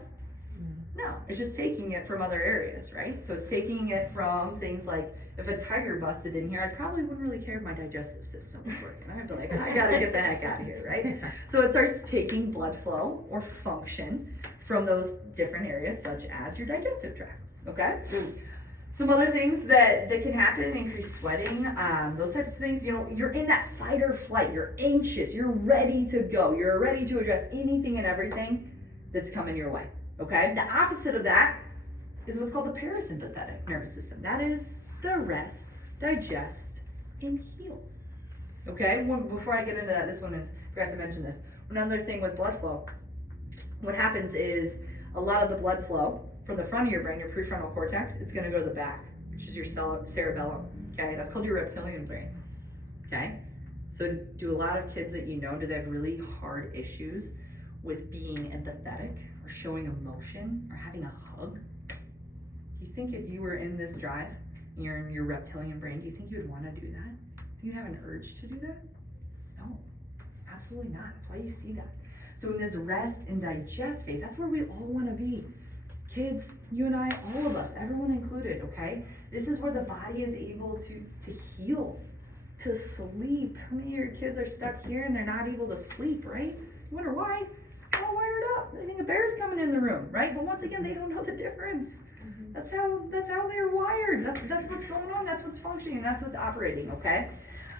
No, it's just taking it from other areas, right? So it's taking it from things like, if a tiger busted in here, I probably wouldn't really care if my digestive system was working. I have to I gotta get the heck out of here, right? So it starts taking blood flow or function from those different areas, such as your digestive tract, okay? Some other things that can happen, increased sweating, those types of things, you're in that fight or flight, you're anxious, you're ready to go, you're ready to address anything and everything that's coming your way, okay? The opposite of that is what's called the parasympathetic nervous system. That is the rest, digest, and heal, okay? Before I get into that, this one, I forgot to mention this. Another thing with blood flow, what happens is a lot of the blood flow from the front of your brain, your prefrontal cortex, it's going to go to the back, which is your cerebellum, okay? That's called your reptilian brain, okay? So do a lot of kids that you know, do they have really hard issues with being empathetic or showing emotion or having a hug? Do you think if you were in this drive, and you're in your reptilian brain, do you think you would want to do that? Do you have an urge to do that? No, absolutely not. That's why you see that. So in this rest and digest phase, that's where we all want to be. Kids, you and I, all of us, everyone included, okay? This is where the body is able to heal, to sleep. How many of your kids are stuck here and they're not able to sleep, right? You wonder why? They're all wired up. They think a bear's coming in the room, right? But once again, they don't know the difference. That's how they're wired. That's what's going on. That's what's functioning. That's what's operating, okay?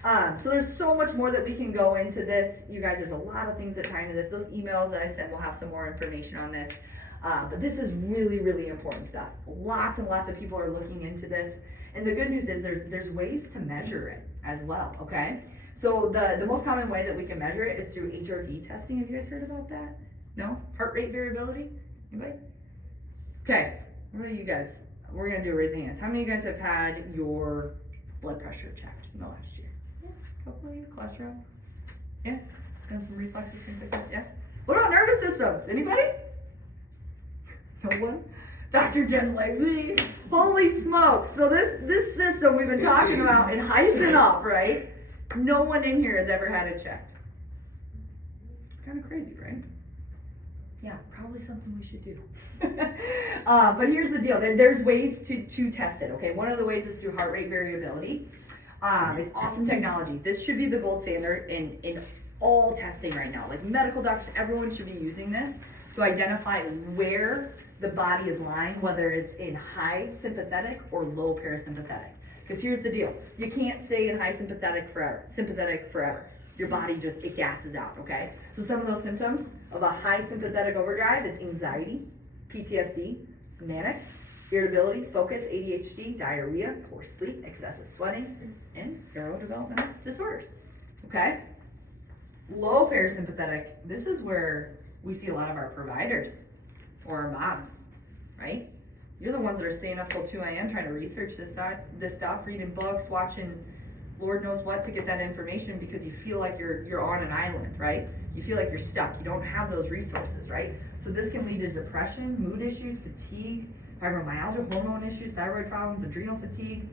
So there's so much more that we can go into this. You guys, there's a lot of things that tie into this. Those emails that I sent will have some more information on this. But this is really, really important stuff. Lots and lots of people are looking into this. And the good news is there's ways to measure it as well, okay? So the most common way that we can measure it is through HRV testing. Have you guys heard about that? No? Heart rate variability? Anybody? Okay, what about you guys? We're gonna do a raise of hands. How many of you guys have had your blood pressure checked in the last year? Yeah, a couple of you, cholesterol? Yeah, done some reflexes, things like that, yeah? What about nervous systems? Anybody? No one? Dr. Jen's like, me. Holy smokes. So this system we've been talking about and hyping up, right? No one in here has ever had it checked. It's kind of crazy, right? Yeah, probably something we should do. But here's the deal. There's ways to test it, okay? One of the ways is through heart rate variability. It's awesome technology. This should be the gold standard in all testing right now. Like medical doctors, everyone should be using this to identify where the body is lying, whether it's in high sympathetic or low parasympathetic. Because here's the deal. You can't stay in high sympathetic forever. Your body just, it gasses out, okay? So some of those symptoms of a high sympathetic overdrive is anxiety, PTSD, manic, irritability, focus, ADHD, diarrhea, poor sleep, excessive sweating, and neurodevelopmental disorders, okay? Low parasympathetic, this is where we see a lot of our providers or our moms, right? You're the ones that are staying up till 2 a.m. trying to research this stuff, reading books, watching Lord knows what to get that information because you feel like you're on an island, right? You feel like you're stuck. You don't have those resources, right? So this can lead to depression, mood issues, fatigue, fibromyalgia, hormone issues, thyroid problems, adrenal fatigue,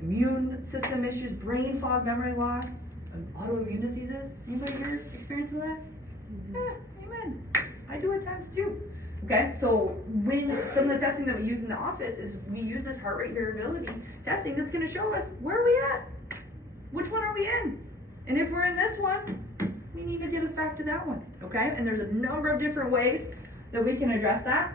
immune system issues, brain fog, memory loss, and autoimmune diseases. Anybody here experiencing that? Mm-hmm. Yeah, amen. I do at times too. Okay, so when some of the testing that we use in the office is we use this heart rate variability testing that's going to show us where are we at? Which one are we in? And if we're in this one, we need to get us back to that one, okay? And there's a number of different ways that we can address that.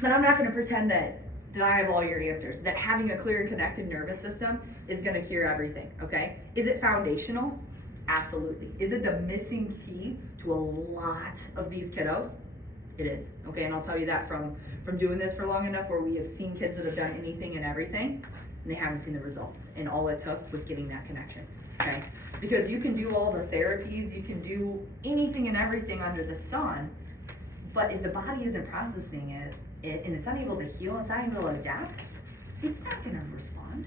But I'm not going to pretend that I have all your answers, that having a clear and connected nervous system is going to cure everything, okay? Is it foundational? Absolutely. Is it the missing key to a lot of these kiddos? It is, okay? And I'll tell you that from doing this for long enough where we have seen kids that have done anything and everything, and they haven't seen the results. And all it took was getting that connection, okay? Because you can do all the therapies, you can do anything and everything under the sun, but if the body isn't processing it and it's not able to heal, it's not able to adapt, it's not gonna respond.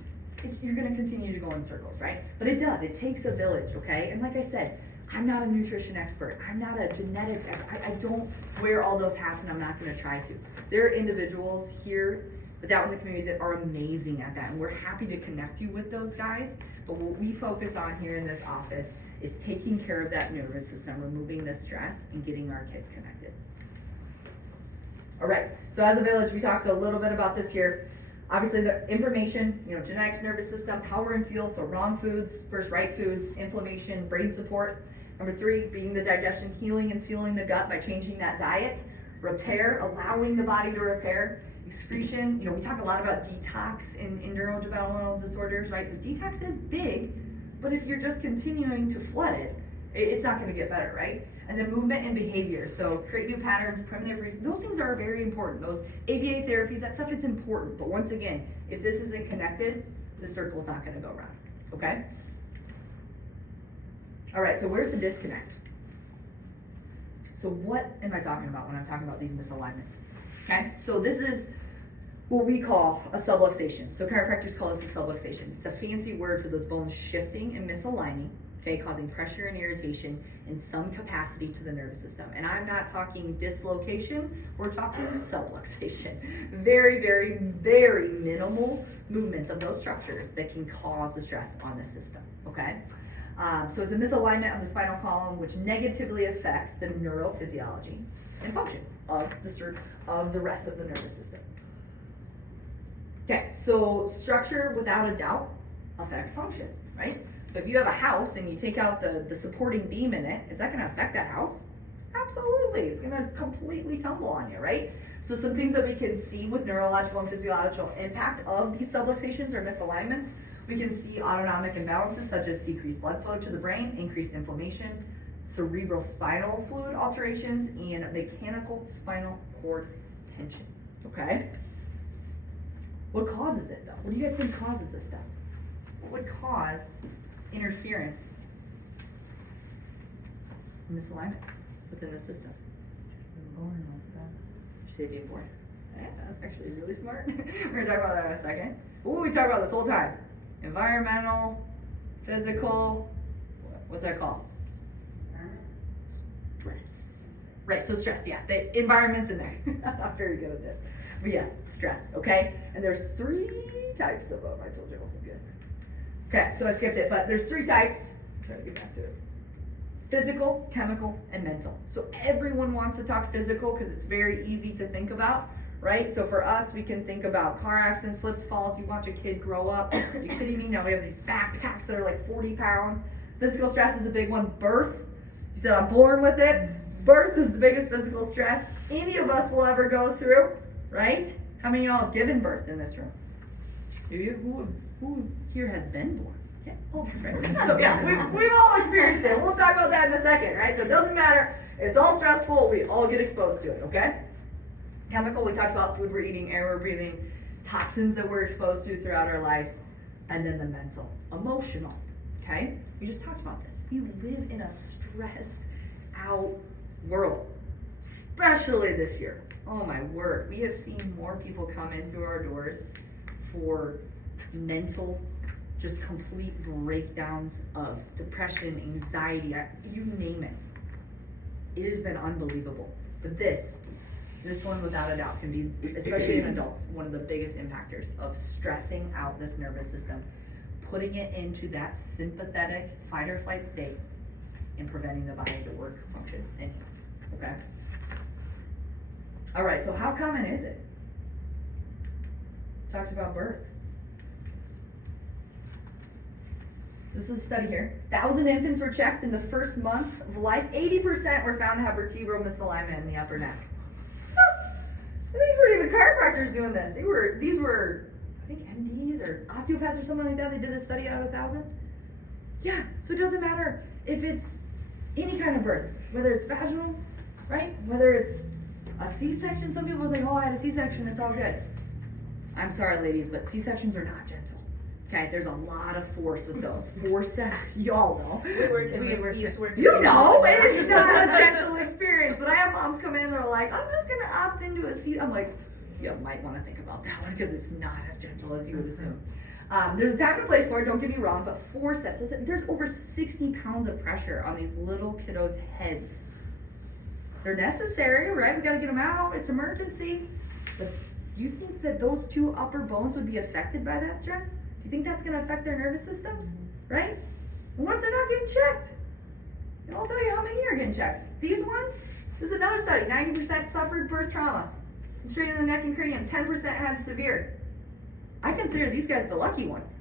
You're gonna continue to go in circles, right? But it does, it takes a village, okay? And like I said, I'm not a nutrition expert. I'm not a genetics expert. I don't wear all those hats and I'm not gonna try to. There are individuals here out in the community that are amazing at that, and we're happy to connect you with those guys. But what we focus on here in this office is taking care of that nervous system, removing the stress, and getting our kids connected. All right, so as a village, we talked a little bit about this here. Obviously the information, genetics, nervous system, power and fuel, so wrong foods versus right foods, inflammation, brain support. Number 3, being the digestion, healing and sealing the gut by changing that diet. Repair, allowing the body to repair. Excretion, we talk a lot about detox in neurodevelopmental disorders, right? So detox is big, but if you're just continuing to flood it, it's not going to get better, right? And then movement and behavior, so create new patterns, primitive, those things are very important. Those ABA therapies, that stuff, it's important. But once again, if this isn't connected, the circle's not going to go round, okay? All right, so where's the disconnect? So what am I talking about when I'm talking about these misalignments? Okay, so this is what we call a subluxation. So chiropractors call this a subluxation. It's a fancy word for those bones shifting and misaligning, okay, causing pressure and irritation in some capacity to the nervous system. And I'm not talking dislocation, we're talking subluxation. Very, very, very minimal movements of those structures that can cause the stress on the system, okay? So it's a misalignment of the spinal column which negatively affects the neurophysiology and function of the rest of the nervous system. Okay, so structure without a doubt affects function, right? So if you have a house and you take out the supporting beam in it, is that going to affect that house? Absolutely, it's going to completely tumble on you, right? So some things that we can see with neurological and physiological impact of these subluxations or misalignments, we can see autonomic imbalances such as decreased blood flow to the brain, increased inflammation, cerebral spinal fluid alterations, and mechanical spinal cord tension. Okay? What causes it though? What do you guys think causes this stuff? What would cause interference, misalignments within the system? Born like that. You say being born. Yeah, that's actually really smart. We're gonna talk about that in a second. What will we talk about this whole time? Environmental, physical, what's that called? Stress. Right, so stress, yeah. The environment's in there. I'm not very good at this. But yes, stress, okay? And there's 3 types of them. I told you I wasn't good. Okay, so I skipped it, but there's 3 types. Try to get back to it. Physical, chemical, and mental. So everyone wants to talk physical because it's very easy to think about, right? So for us, we can think about car accidents, slips, falls. You watch a kid grow up. Are you kidding me? Now we have these backpacks that are like 40 pounds. Physical stress is a big one. Birth. You said I'm born with it. Birth is the biggest physical stress any of us will ever go through, right? How many of y'all have given birth in this room? Who here has been born? Yeah. Oh, right. So yeah, we've all experienced it. We'll talk about that in a second, right? So it doesn't matter. It's all stressful. We all get exposed to it, okay? Chemical, we talked about food we're eating, air we're breathing, toxins that we're exposed to throughout our life, and then the mental, emotional, okay? We just talked about this. We live in a stressed out world, especially this year. Oh my word, we have seen more people come in through our doors for mental, just complete breakdowns of depression, anxiety, you name it. It has been unbelievable. But this one without a doubt can be, especially in adults, one of the biggest impactors of stressing out this nervous system, putting it into that sympathetic fight or flight state and preventing the body to work, function, and heal. Okay? All right, so how common is it? Talked about birth. So this is a study here. 1,000 infants were checked in the first month of life. 80% were found to have vertebral misalignment in the upper neck. These weren't even chiropractors doing this. These were, I think, MDs or osteopaths or something like that. They did this study out of 1,000. Yeah, so it doesn't matter if it's any kind of birth, whether it's vaginal, right? Whether it's a C-section. Some people think, oh, I had a C-section, it's all good. I'm sorry, ladies, but C-sections are not gentle. Okay, there's a lot of force with those. Forceps, y'all know. You know, it is not a gentle experience. When I have moms come in, they're like, I'm just gonna opt into a C. I'm like, you might want to think about that one because it's not as gentle as you would assume. There's a time and a place for it, don't get me wrong, but forceps, there's over 60 pounds of pressure on these little kiddos' heads. They're necessary, right? We gotta get them out, it's emergency. But do you think that those 2 upper bones would be affected by that stress? Do you think that's gonna affect their nervous systems, right? And what if they're not getting checked? And I'll tell you how many are getting checked. These ones, this is another study, 90% suffered birth trauma. Straight in the neck and cranium, 10% had severe. I consider these guys the lucky ones,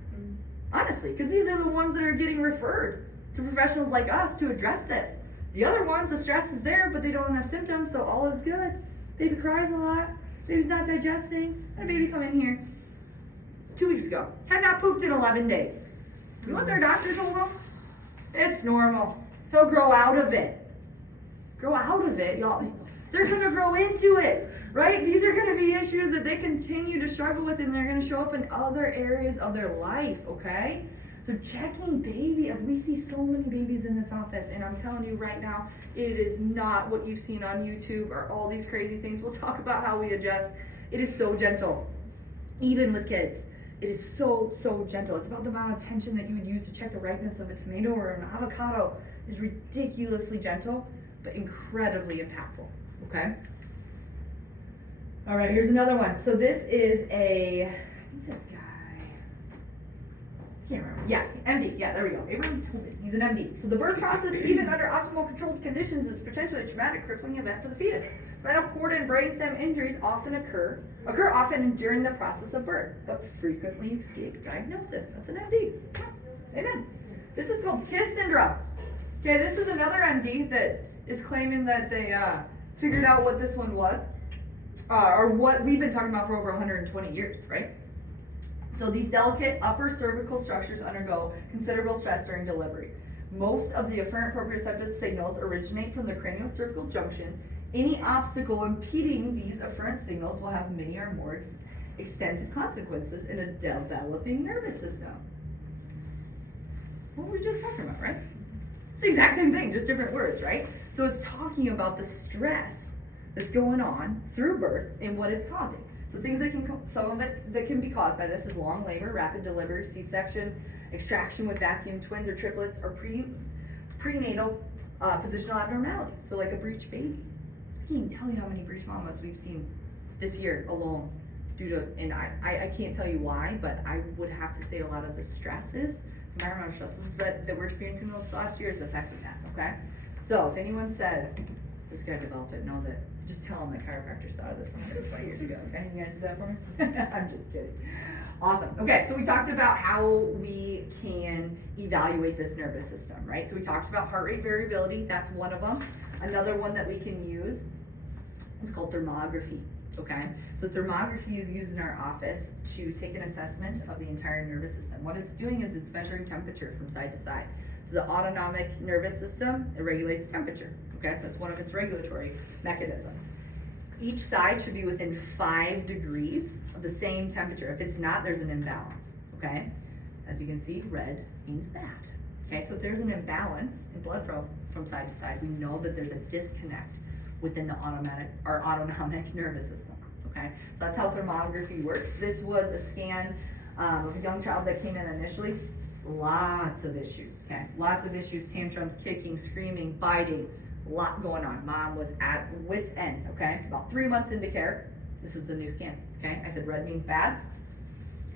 honestly, because these are the ones that are getting referred to professionals like us to address this. The other ones, the stress is there, but they don't have symptoms, so all is good. Baby cries a lot, baby's not digesting, and a baby come in here 2 weeks ago, had not pooped in 11 days. You know what their doctor told them? It's normal. He'll grow out of it. Grow out of it, y'all. They're gonna grow into it, right? These are gonna be issues that they continue to struggle with, and they're gonna show up in other areas of their life, okay? So checking baby, we see so many babies in this office, and I'm telling you right now, it is not what you've seen on YouTube or all these crazy things. We'll talk about how we adjust. It is so gentle, even with kids. It is so, so gentle. It's about the amount of attention that you would use to check the ripeness of a tomato or an avocado. It's ridiculously gentle, but incredibly impactful, okay? All right, here's another one. So this is I think this guy, I can't remember. Yeah, MD. Yeah, there we go. Abraham Tobin. He's an MD. So the birth process, even under optimal controlled conditions, is potentially a traumatic, crippling event for the fetus. Spinal cord and brainstem injuries often occur often during the process of birth, but frequently escape diagnosis. That's an MD. Yeah. Amen. This is called KISS syndrome. Okay, this is another MD that is claiming that they figured out what this one was, or what we've been talking about for over 120 years, right? So these delicate upper cervical structures undergo considerable stress during delivery. Most of the afferent proprioceptive signals originate from the craniocervical junction. Any obstacle impeding these afferent signals will have many or more extensive consequences in a developing nervous system. What were we just talking about, right? It's the exact same thing, just different words, right? So it's talking about the stress that's going on through birth and what it's causing. So things that some of it that can be caused by this is long labor, rapid delivery, C-section, extraction with vacuum, twins or triplets, or prenatal positional abnormalities. So like a breech baby. I can't even tell you how many breech mamas we've seen this year alone due to, and I can't tell you why, but I would have to say a lot of the stresses, the environmental stresses that we're experiencing this last year is affecting that, okay? So if anyone says, this guy developed it, know that, just tell him the chiropractor saw this 120 years ago, okay? You guys do that for me? I'm just kidding. Awesome. Okay, so we talked about how we can evaluate this nervous system, right? So we talked about heart rate variability, that's one of them. Another one that we can use is called thermography, okay? So thermography is used in our office to take an assessment of the entire nervous system. What it's doing is it's measuring temperature from side to side. So the autonomic nervous system, it regulates temperature, okay? So that's one of its regulatory mechanisms. Each side should be within 5 degrees of the same temperature. If it's not, there's an imbalance, okay? As you can see, red means bad. Okay, so if there's an imbalance in blood flow from side to side, we know that there's a disconnect within the autonomic nervous system, okay? So that's how thermography works. This was a scan of a young child that came in initially. Lots of issues, okay? Lots of issues, tantrums, kicking, screaming, biting, a lot going on. Mom was at wit's end, okay? About 3 months into care, this was a new scan, okay? I said red means bad,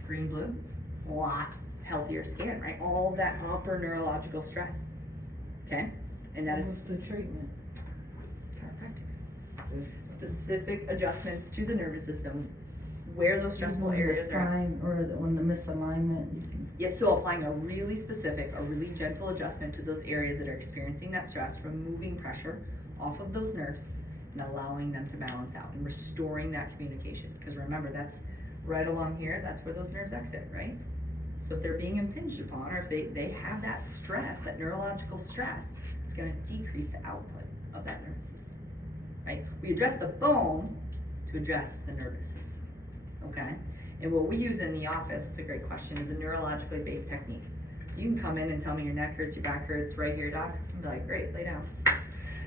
green, blue, a lot healthier scan, right? All of that upper neurological stress, okay? And that What's is the treatment? chiropractic. Specific adjustments to the nervous system, where those stressful areas are. Spine or when the misalignment. You can... Yep, so applying a really specific, a really gentle adjustment to those areas that are experiencing that stress, removing pressure off of those nerves and allowing them to balance out and restoring that communication. Because remember, that's right along here, that's where those nerves exit, right? So if they're being impinged upon, or if they have that stress, that neurological stress, it's going to decrease the output of that nervous system, right? We address the bone to address the nervous system, okay? And what we use in the office, it's a great question, is a neurologically based technique. So you can come in and tell me your neck hurts, your back hurts, right here, doc. I'm like, great, lay down.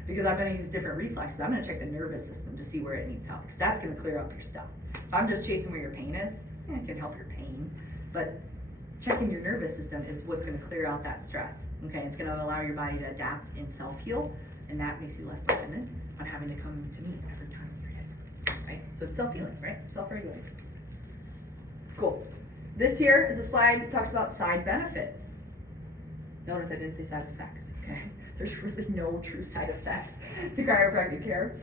Because I'm going to use different reflexes. I'm going to check the nervous system to see where it needs help, because that's going to clear up your stuff. If I'm just chasing where your pain is, yeah, it can help your pain, but checking your nervous system is what's going to clear out that stress, okay? It's going to allow your body to adapt and self-heal, and that makes you less dependent on having to come to me every time your head hurts, right? So it's self-healing, right? Self-regulating. Cool. This here is a slide that talks about side benefits. Notice I didn't say side effects, okay? There's really no true side effects to chiropractic care,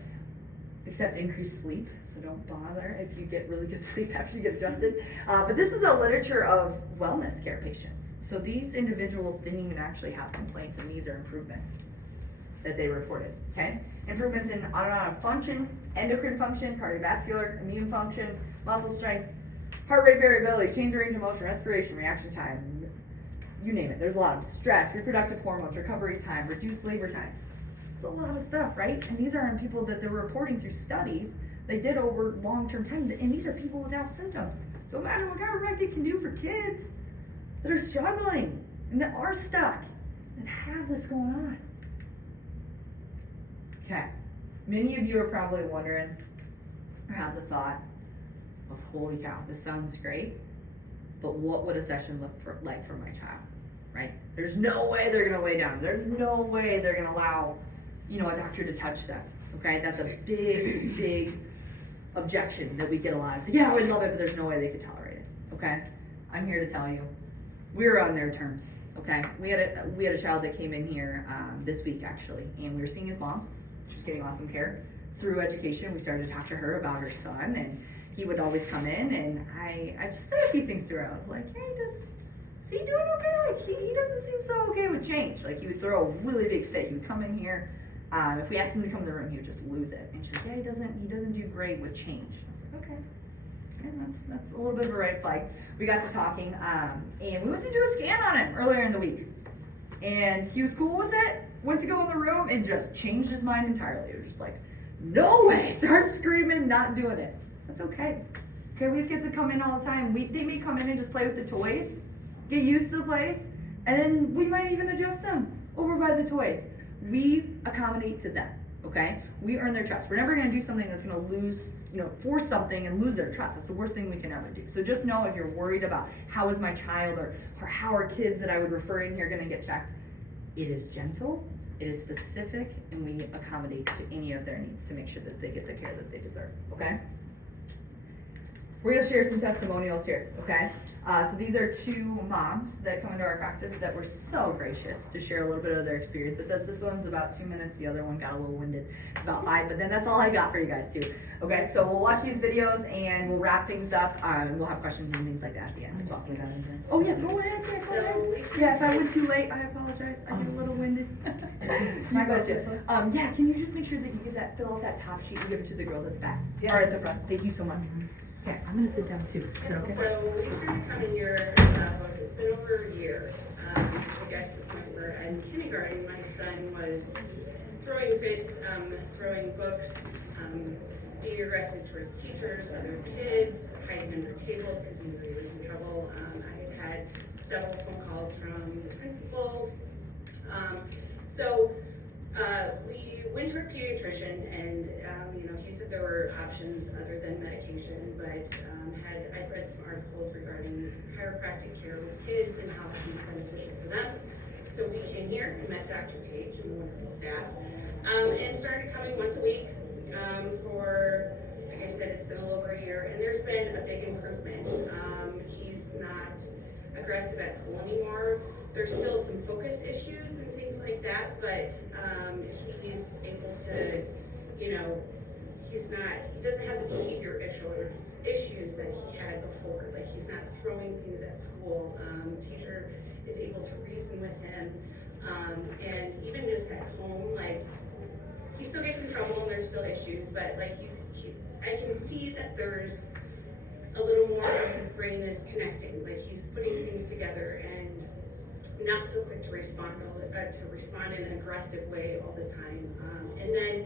except increased sleep, so don't bother if you get really good sleep after you get adjusted. But this is a literature of wellness care patients. So these individuals didn't even actually have complaints, and these are improvements that they reported, okay? Improvements in autonomic function, endocrine function, cardiovascular, immune function, muscle strength, heart rate variability, change of range of motion, respiration, reaction time, you name it. There's a lot of stress, reproductive hormones, recovery time, reduced labor times. It's a lot of stuff, right? And these are in people that they're reporting through studies they did over long-term time, and these are people without symptoms. So imagine what chiropractic can do for kids that are struggling and that are stuck and have this going on. Okay, many of you are probably wondering or have the thought of, holy cow, this sounds great, but what would a session look like for my child, right? There's no way they're gonna lay down. There's no way they're gonna allow, a doctor to touch them, okay? That's a big, big objection that we get a lot. It's like, yeah, we'd love it, but there's no way they could tolerate it, okay? I'm here to tell you, we're on their terms, okay? We had a child that came in here this week, actually, and we were seeing his mom. She was getting awesome care. Through education, we started to talk to her about her son, and he would always come in, and I just said a few things to her. I was like, hey, is he doing okay? Like, he doesn't seem so okay with change. Like, he would throw a really big fit. He would come in here. If we asked him to come in the room, he would just lose it. And she's like, yeah, he doesn't do great with change. I was like, okay. And that's a little bit of a red flag. We got to talking, and we went to do a scan on him earlier in the week. And he was cool with it, went to go in the room and just changed his mind entirely. He was just like, no way, start screaming, not doing it. That's okay. Okay, we have kids that come in all the time. They may come in and just play with the toys, get used to the place, and then we might even adjust them over by the toys. We accommodate to them, okay? We earn their trust. We're never gonna do something that's gonna lose, force something and lose their trust. That's the worst thing we can ever do. So just know if you're worried about how is my child or how are kids that I would refer in here gonna get checked, it is gentle, it is specific, and we accommodate to any of their needs to make sure that they get the care that they deserve, okay? We're gonna share some testimonials here, okay? So these are two moms that come into our practice that were so gracious to share a little bit of their experience with us. This one's about 2 minutes, the other one got a little winded. It's about 5, but then that's all I got for you guys too. Okay, so we'll watch these videos and we'll wrap things up. We'll have questions and things like that at the end as well. Oh yeah, go ahead, yeah, go ahead. Yeah, if I went too late, I apologize. I get a little winded. My gotcha. Yeah, can you just make sure that you fill out that top sheet and give it to the girls at the back? Yeah. Or at the front. Thank you so much. Okay, I'm gonna sit down too. Is that okay? So we started coming here, it's been over a year. We got to the point where in kindergarten, my son was throwing fits, throwing books, being aggressive towards teachers, other kids, hiding under tables because he knew he was in trouble. I had several phone calls from the principal. We went to a pediatrician and, he said there were options other than medication, but I'd read some articles regarding chiropractic care with kids and how it can be beneficial for them. So we came here and met Dr. Page and the wonderful staff, and started coming once a week for, like I said, it's been a little over a year, and there's been a big improvement. He's not aggressive at school anymore. There's still some focus issues and things like that, but he's able to, he doesn't have the behavior issues that he had before. Like, he's not throwing things at school. Teacher is able to reason with him, and even just at home, like, he still gets in trouble and there's still issues, but like I can see that there's a little more of his brain is connecting. Like, he's putting things together and not so quick to respond in an aggressive way all the time. And then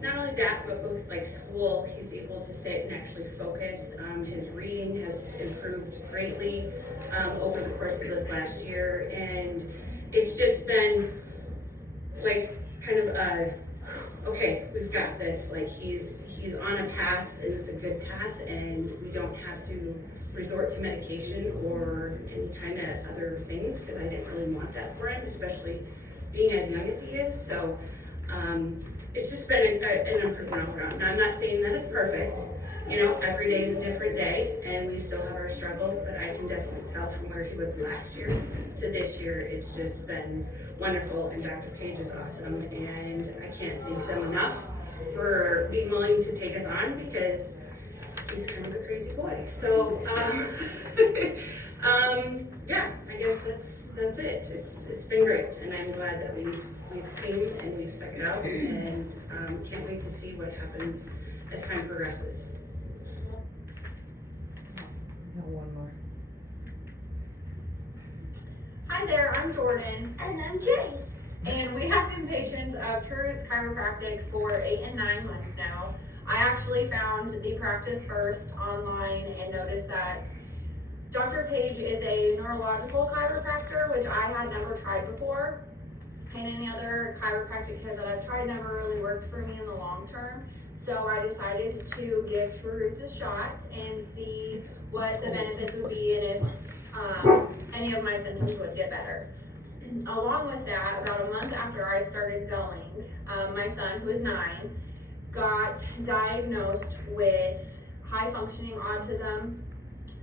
not only that, but both like school, he's able to sit and actually focus. His reading has improved greatly over the course of this last year, and it's just been like kind of okay, we've got this. Like, he's on a path, and it's a good path, and we don't have to resort to medication or any kind of other things, because I didn't really want that for him, especially being as young as he is. So it's just been an improvement all around. Now, I'm not saying that it's perfect. Every day is a different day, and we still have our struggles, but I can definitely tell from where he was last year to this year, it's just been wonderful, and Dr. Page is awesome, and I can't thank them enough for being willing to take us on, because he's kind of a crazy boy. So, yeah, I guess that's it. It's been great, and I'm glad that we've came and we've stuck it out, and can't wait to see what happens as time progresses. One more. Hi there, I'm Jordan. And I'm Jace. And we have been patients of True Roots Chiropractic for 8 and 9 months now. I actually found the practice first online and noticed that Dr. Page is a neurological chiropractor, which I had never tried before. And any other chiropractic care that I've tried never really worked for me in the long term. So I decided to give True Roots a shot and see what the benefits would be and if any of my symptoms would get better. Along with that, about a month after I started going, my son, who is 9, got diagnosed with high functioning autism,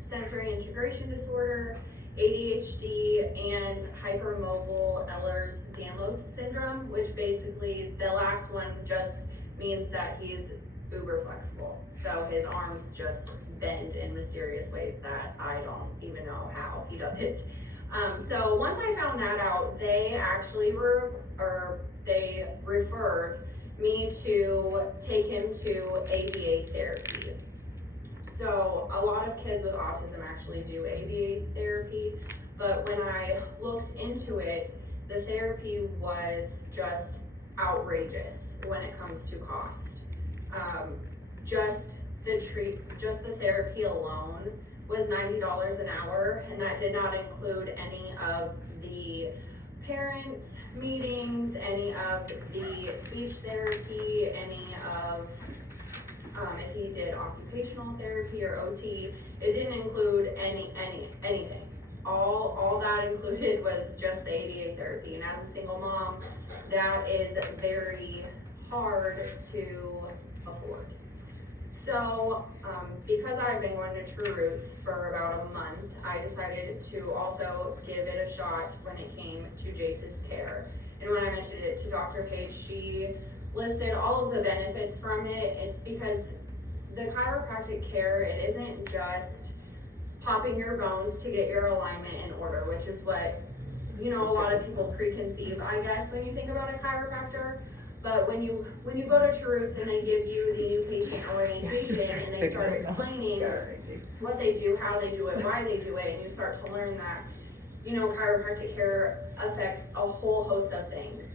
sensory integration disorder, ADHD, and hypermobile Ehlers-Danlos syndrome, which basically the last one just means that he's uber flexible. So his arms just bend in mysterious ways that I don't even know how he does it. So once I found that out, they actually they referred me to take him to ABA therapy. So a lot of kids with autism actually do ABA therapy, but when I looked into it, the therapy was just outrageous when it comes to cost. Just the therapy alone was $90 an hour, and that did not include any of the parent meetings, any of the speech therapy, any of if he did occupational therapy or OT. It didn't include anything. All that included was just the ABA therapy, and as a single mom, that is very hard to afford. So, because I've been going to True Roots for about a month, I decided to also give it a shot when it came to Jace's care. And when I mentioned it to Dr. Page, she listed all of the benefits from it, because the chiropractic care, it isn't just popping your bones to get your alignment in order, which is what, a lot of people preconceive, I guess, when you think about a chiropractor. But when you go to True Roots and they give you the new patient orientation and they start explaining what they do, how they do it, why they do it, and you start to learn that, chiropractic care affects a whole host of things.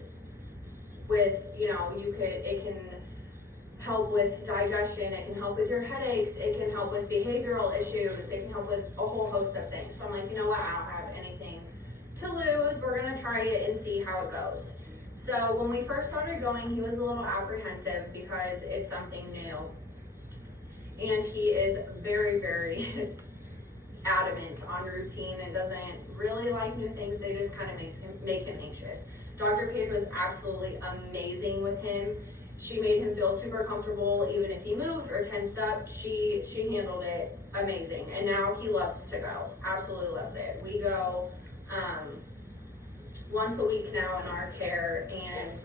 With, it can help with digestion, it can help with your headaches, it can help with behavioral issues, it can help with a whole host of things. So I'm like, you know what, I don't have anything to lose, we're gonna try it and see how it goes. So when we first started going, he was a little apprehensive because it's something new. And he is very, very adamant on routine and doesn't really like new things. They just kind of make him anxious. Dr. Page was absolutely amazing with him. She made him feel super comfortable. Even if he moved or tensed up, she handled it amazing. And now he loves to go, absolutely loves it. We go once a week now in our care,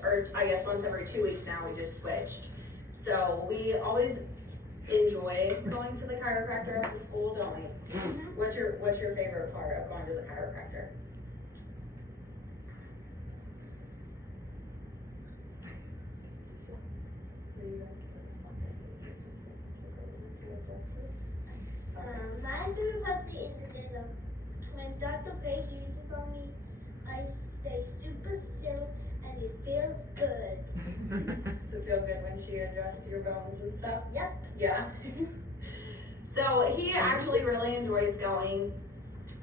or I guess once every 2 weeks now. We just switched. So we always enjoy going to the chiropractor at the school, don't we? Mm-hmm. What's your favorite part of going to the chiropractor? My favorite part is when Dr. Page uses on me, I stay super still and it feels good. Does it feel good when she adjusts your bones and stuff? Yep. Yeah. So he actually really enjoys going,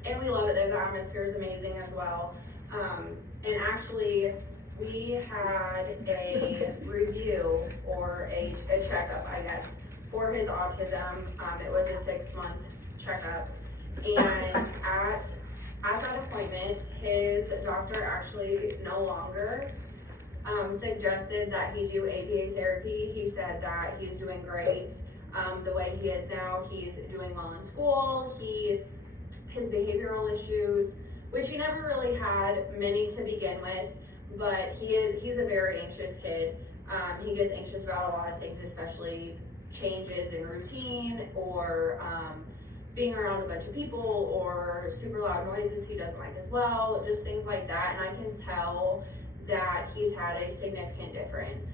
and we love it. The atmosphere is amazing as well. And actually, we had a review or a checkup, I guess, for his autism. It was a 6-month checkup, and at that appointment, his doctor actually no longer suggested that he do ABA therapy. He said that he's doing great the way he is now. He's doing well in school. His behavioral issues, which he never really had many to begin with, but he's a very anxious kid. He gets anxious about a lot of things, especially changes in routine or being around a bunch of people or super loud noises he doesn't like as well, just things like that. And I can tell that he's had a significant difference.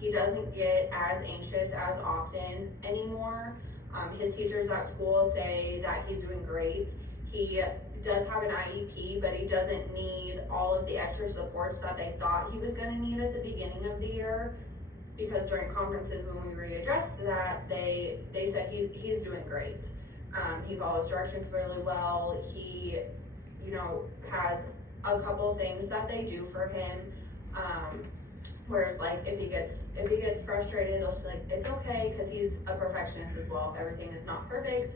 He doesn't get as anxious as often anymore. His teachers at school say that he's doing great. He does have an IEP, but he doesn't need all of the extra supports that they thought he was going to need at the beginning of the year, because during conferences when we readdressed that, they said he's doing great. He follows directions really well. He, has a couple things that they do for him. Whereas like if he gets frustrated, they'll be like, it's okay, because he's a perfectionist as well. If everything is not perfect,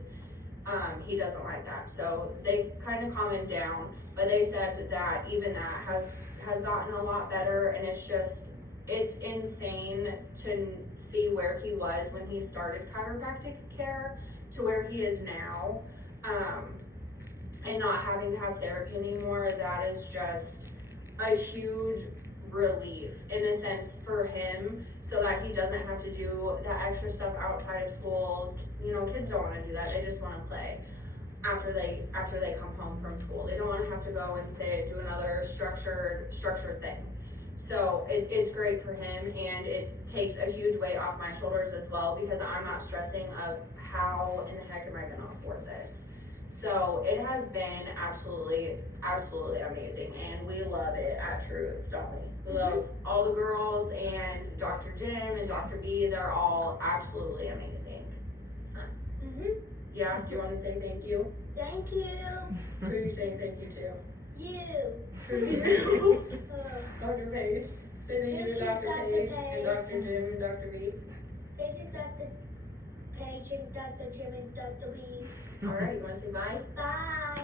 he doesn't like that. So they kind of calm him down, but they said that even that has gotten a lot better, and it's insane to see where he was when he started chiropractic care to where he is now, and not having to have therapy anymore. That is just a huge relief in a sense for him, so that he doesn't have to do that extra stuff outside of school. Kids don't want to do that. They just want to play after they come home from school. They don't want to have to go and do another structured thing. So it's great for him, and it takes a huge weight off my shoulders as well, because I'm not stressing of how in the heck am I going to afford this. So it has been absolutely amazing, and we love it at Truett's, don't we? We love all the girls, and Dr. Jim and Dr. B, they're all absolutely amazing. Yeah, do you want to say thank you? Thank you. Who are you saying thank you to? You. Who's you? Uh, Dr. Page. Say thank you to Thank you, Dr. Dr. Page Page. and Dr. Jim and Dr. B. Thank you, Dr. Page and Dr. Jim and Dr. B. Alright, you want to say bye? Bye.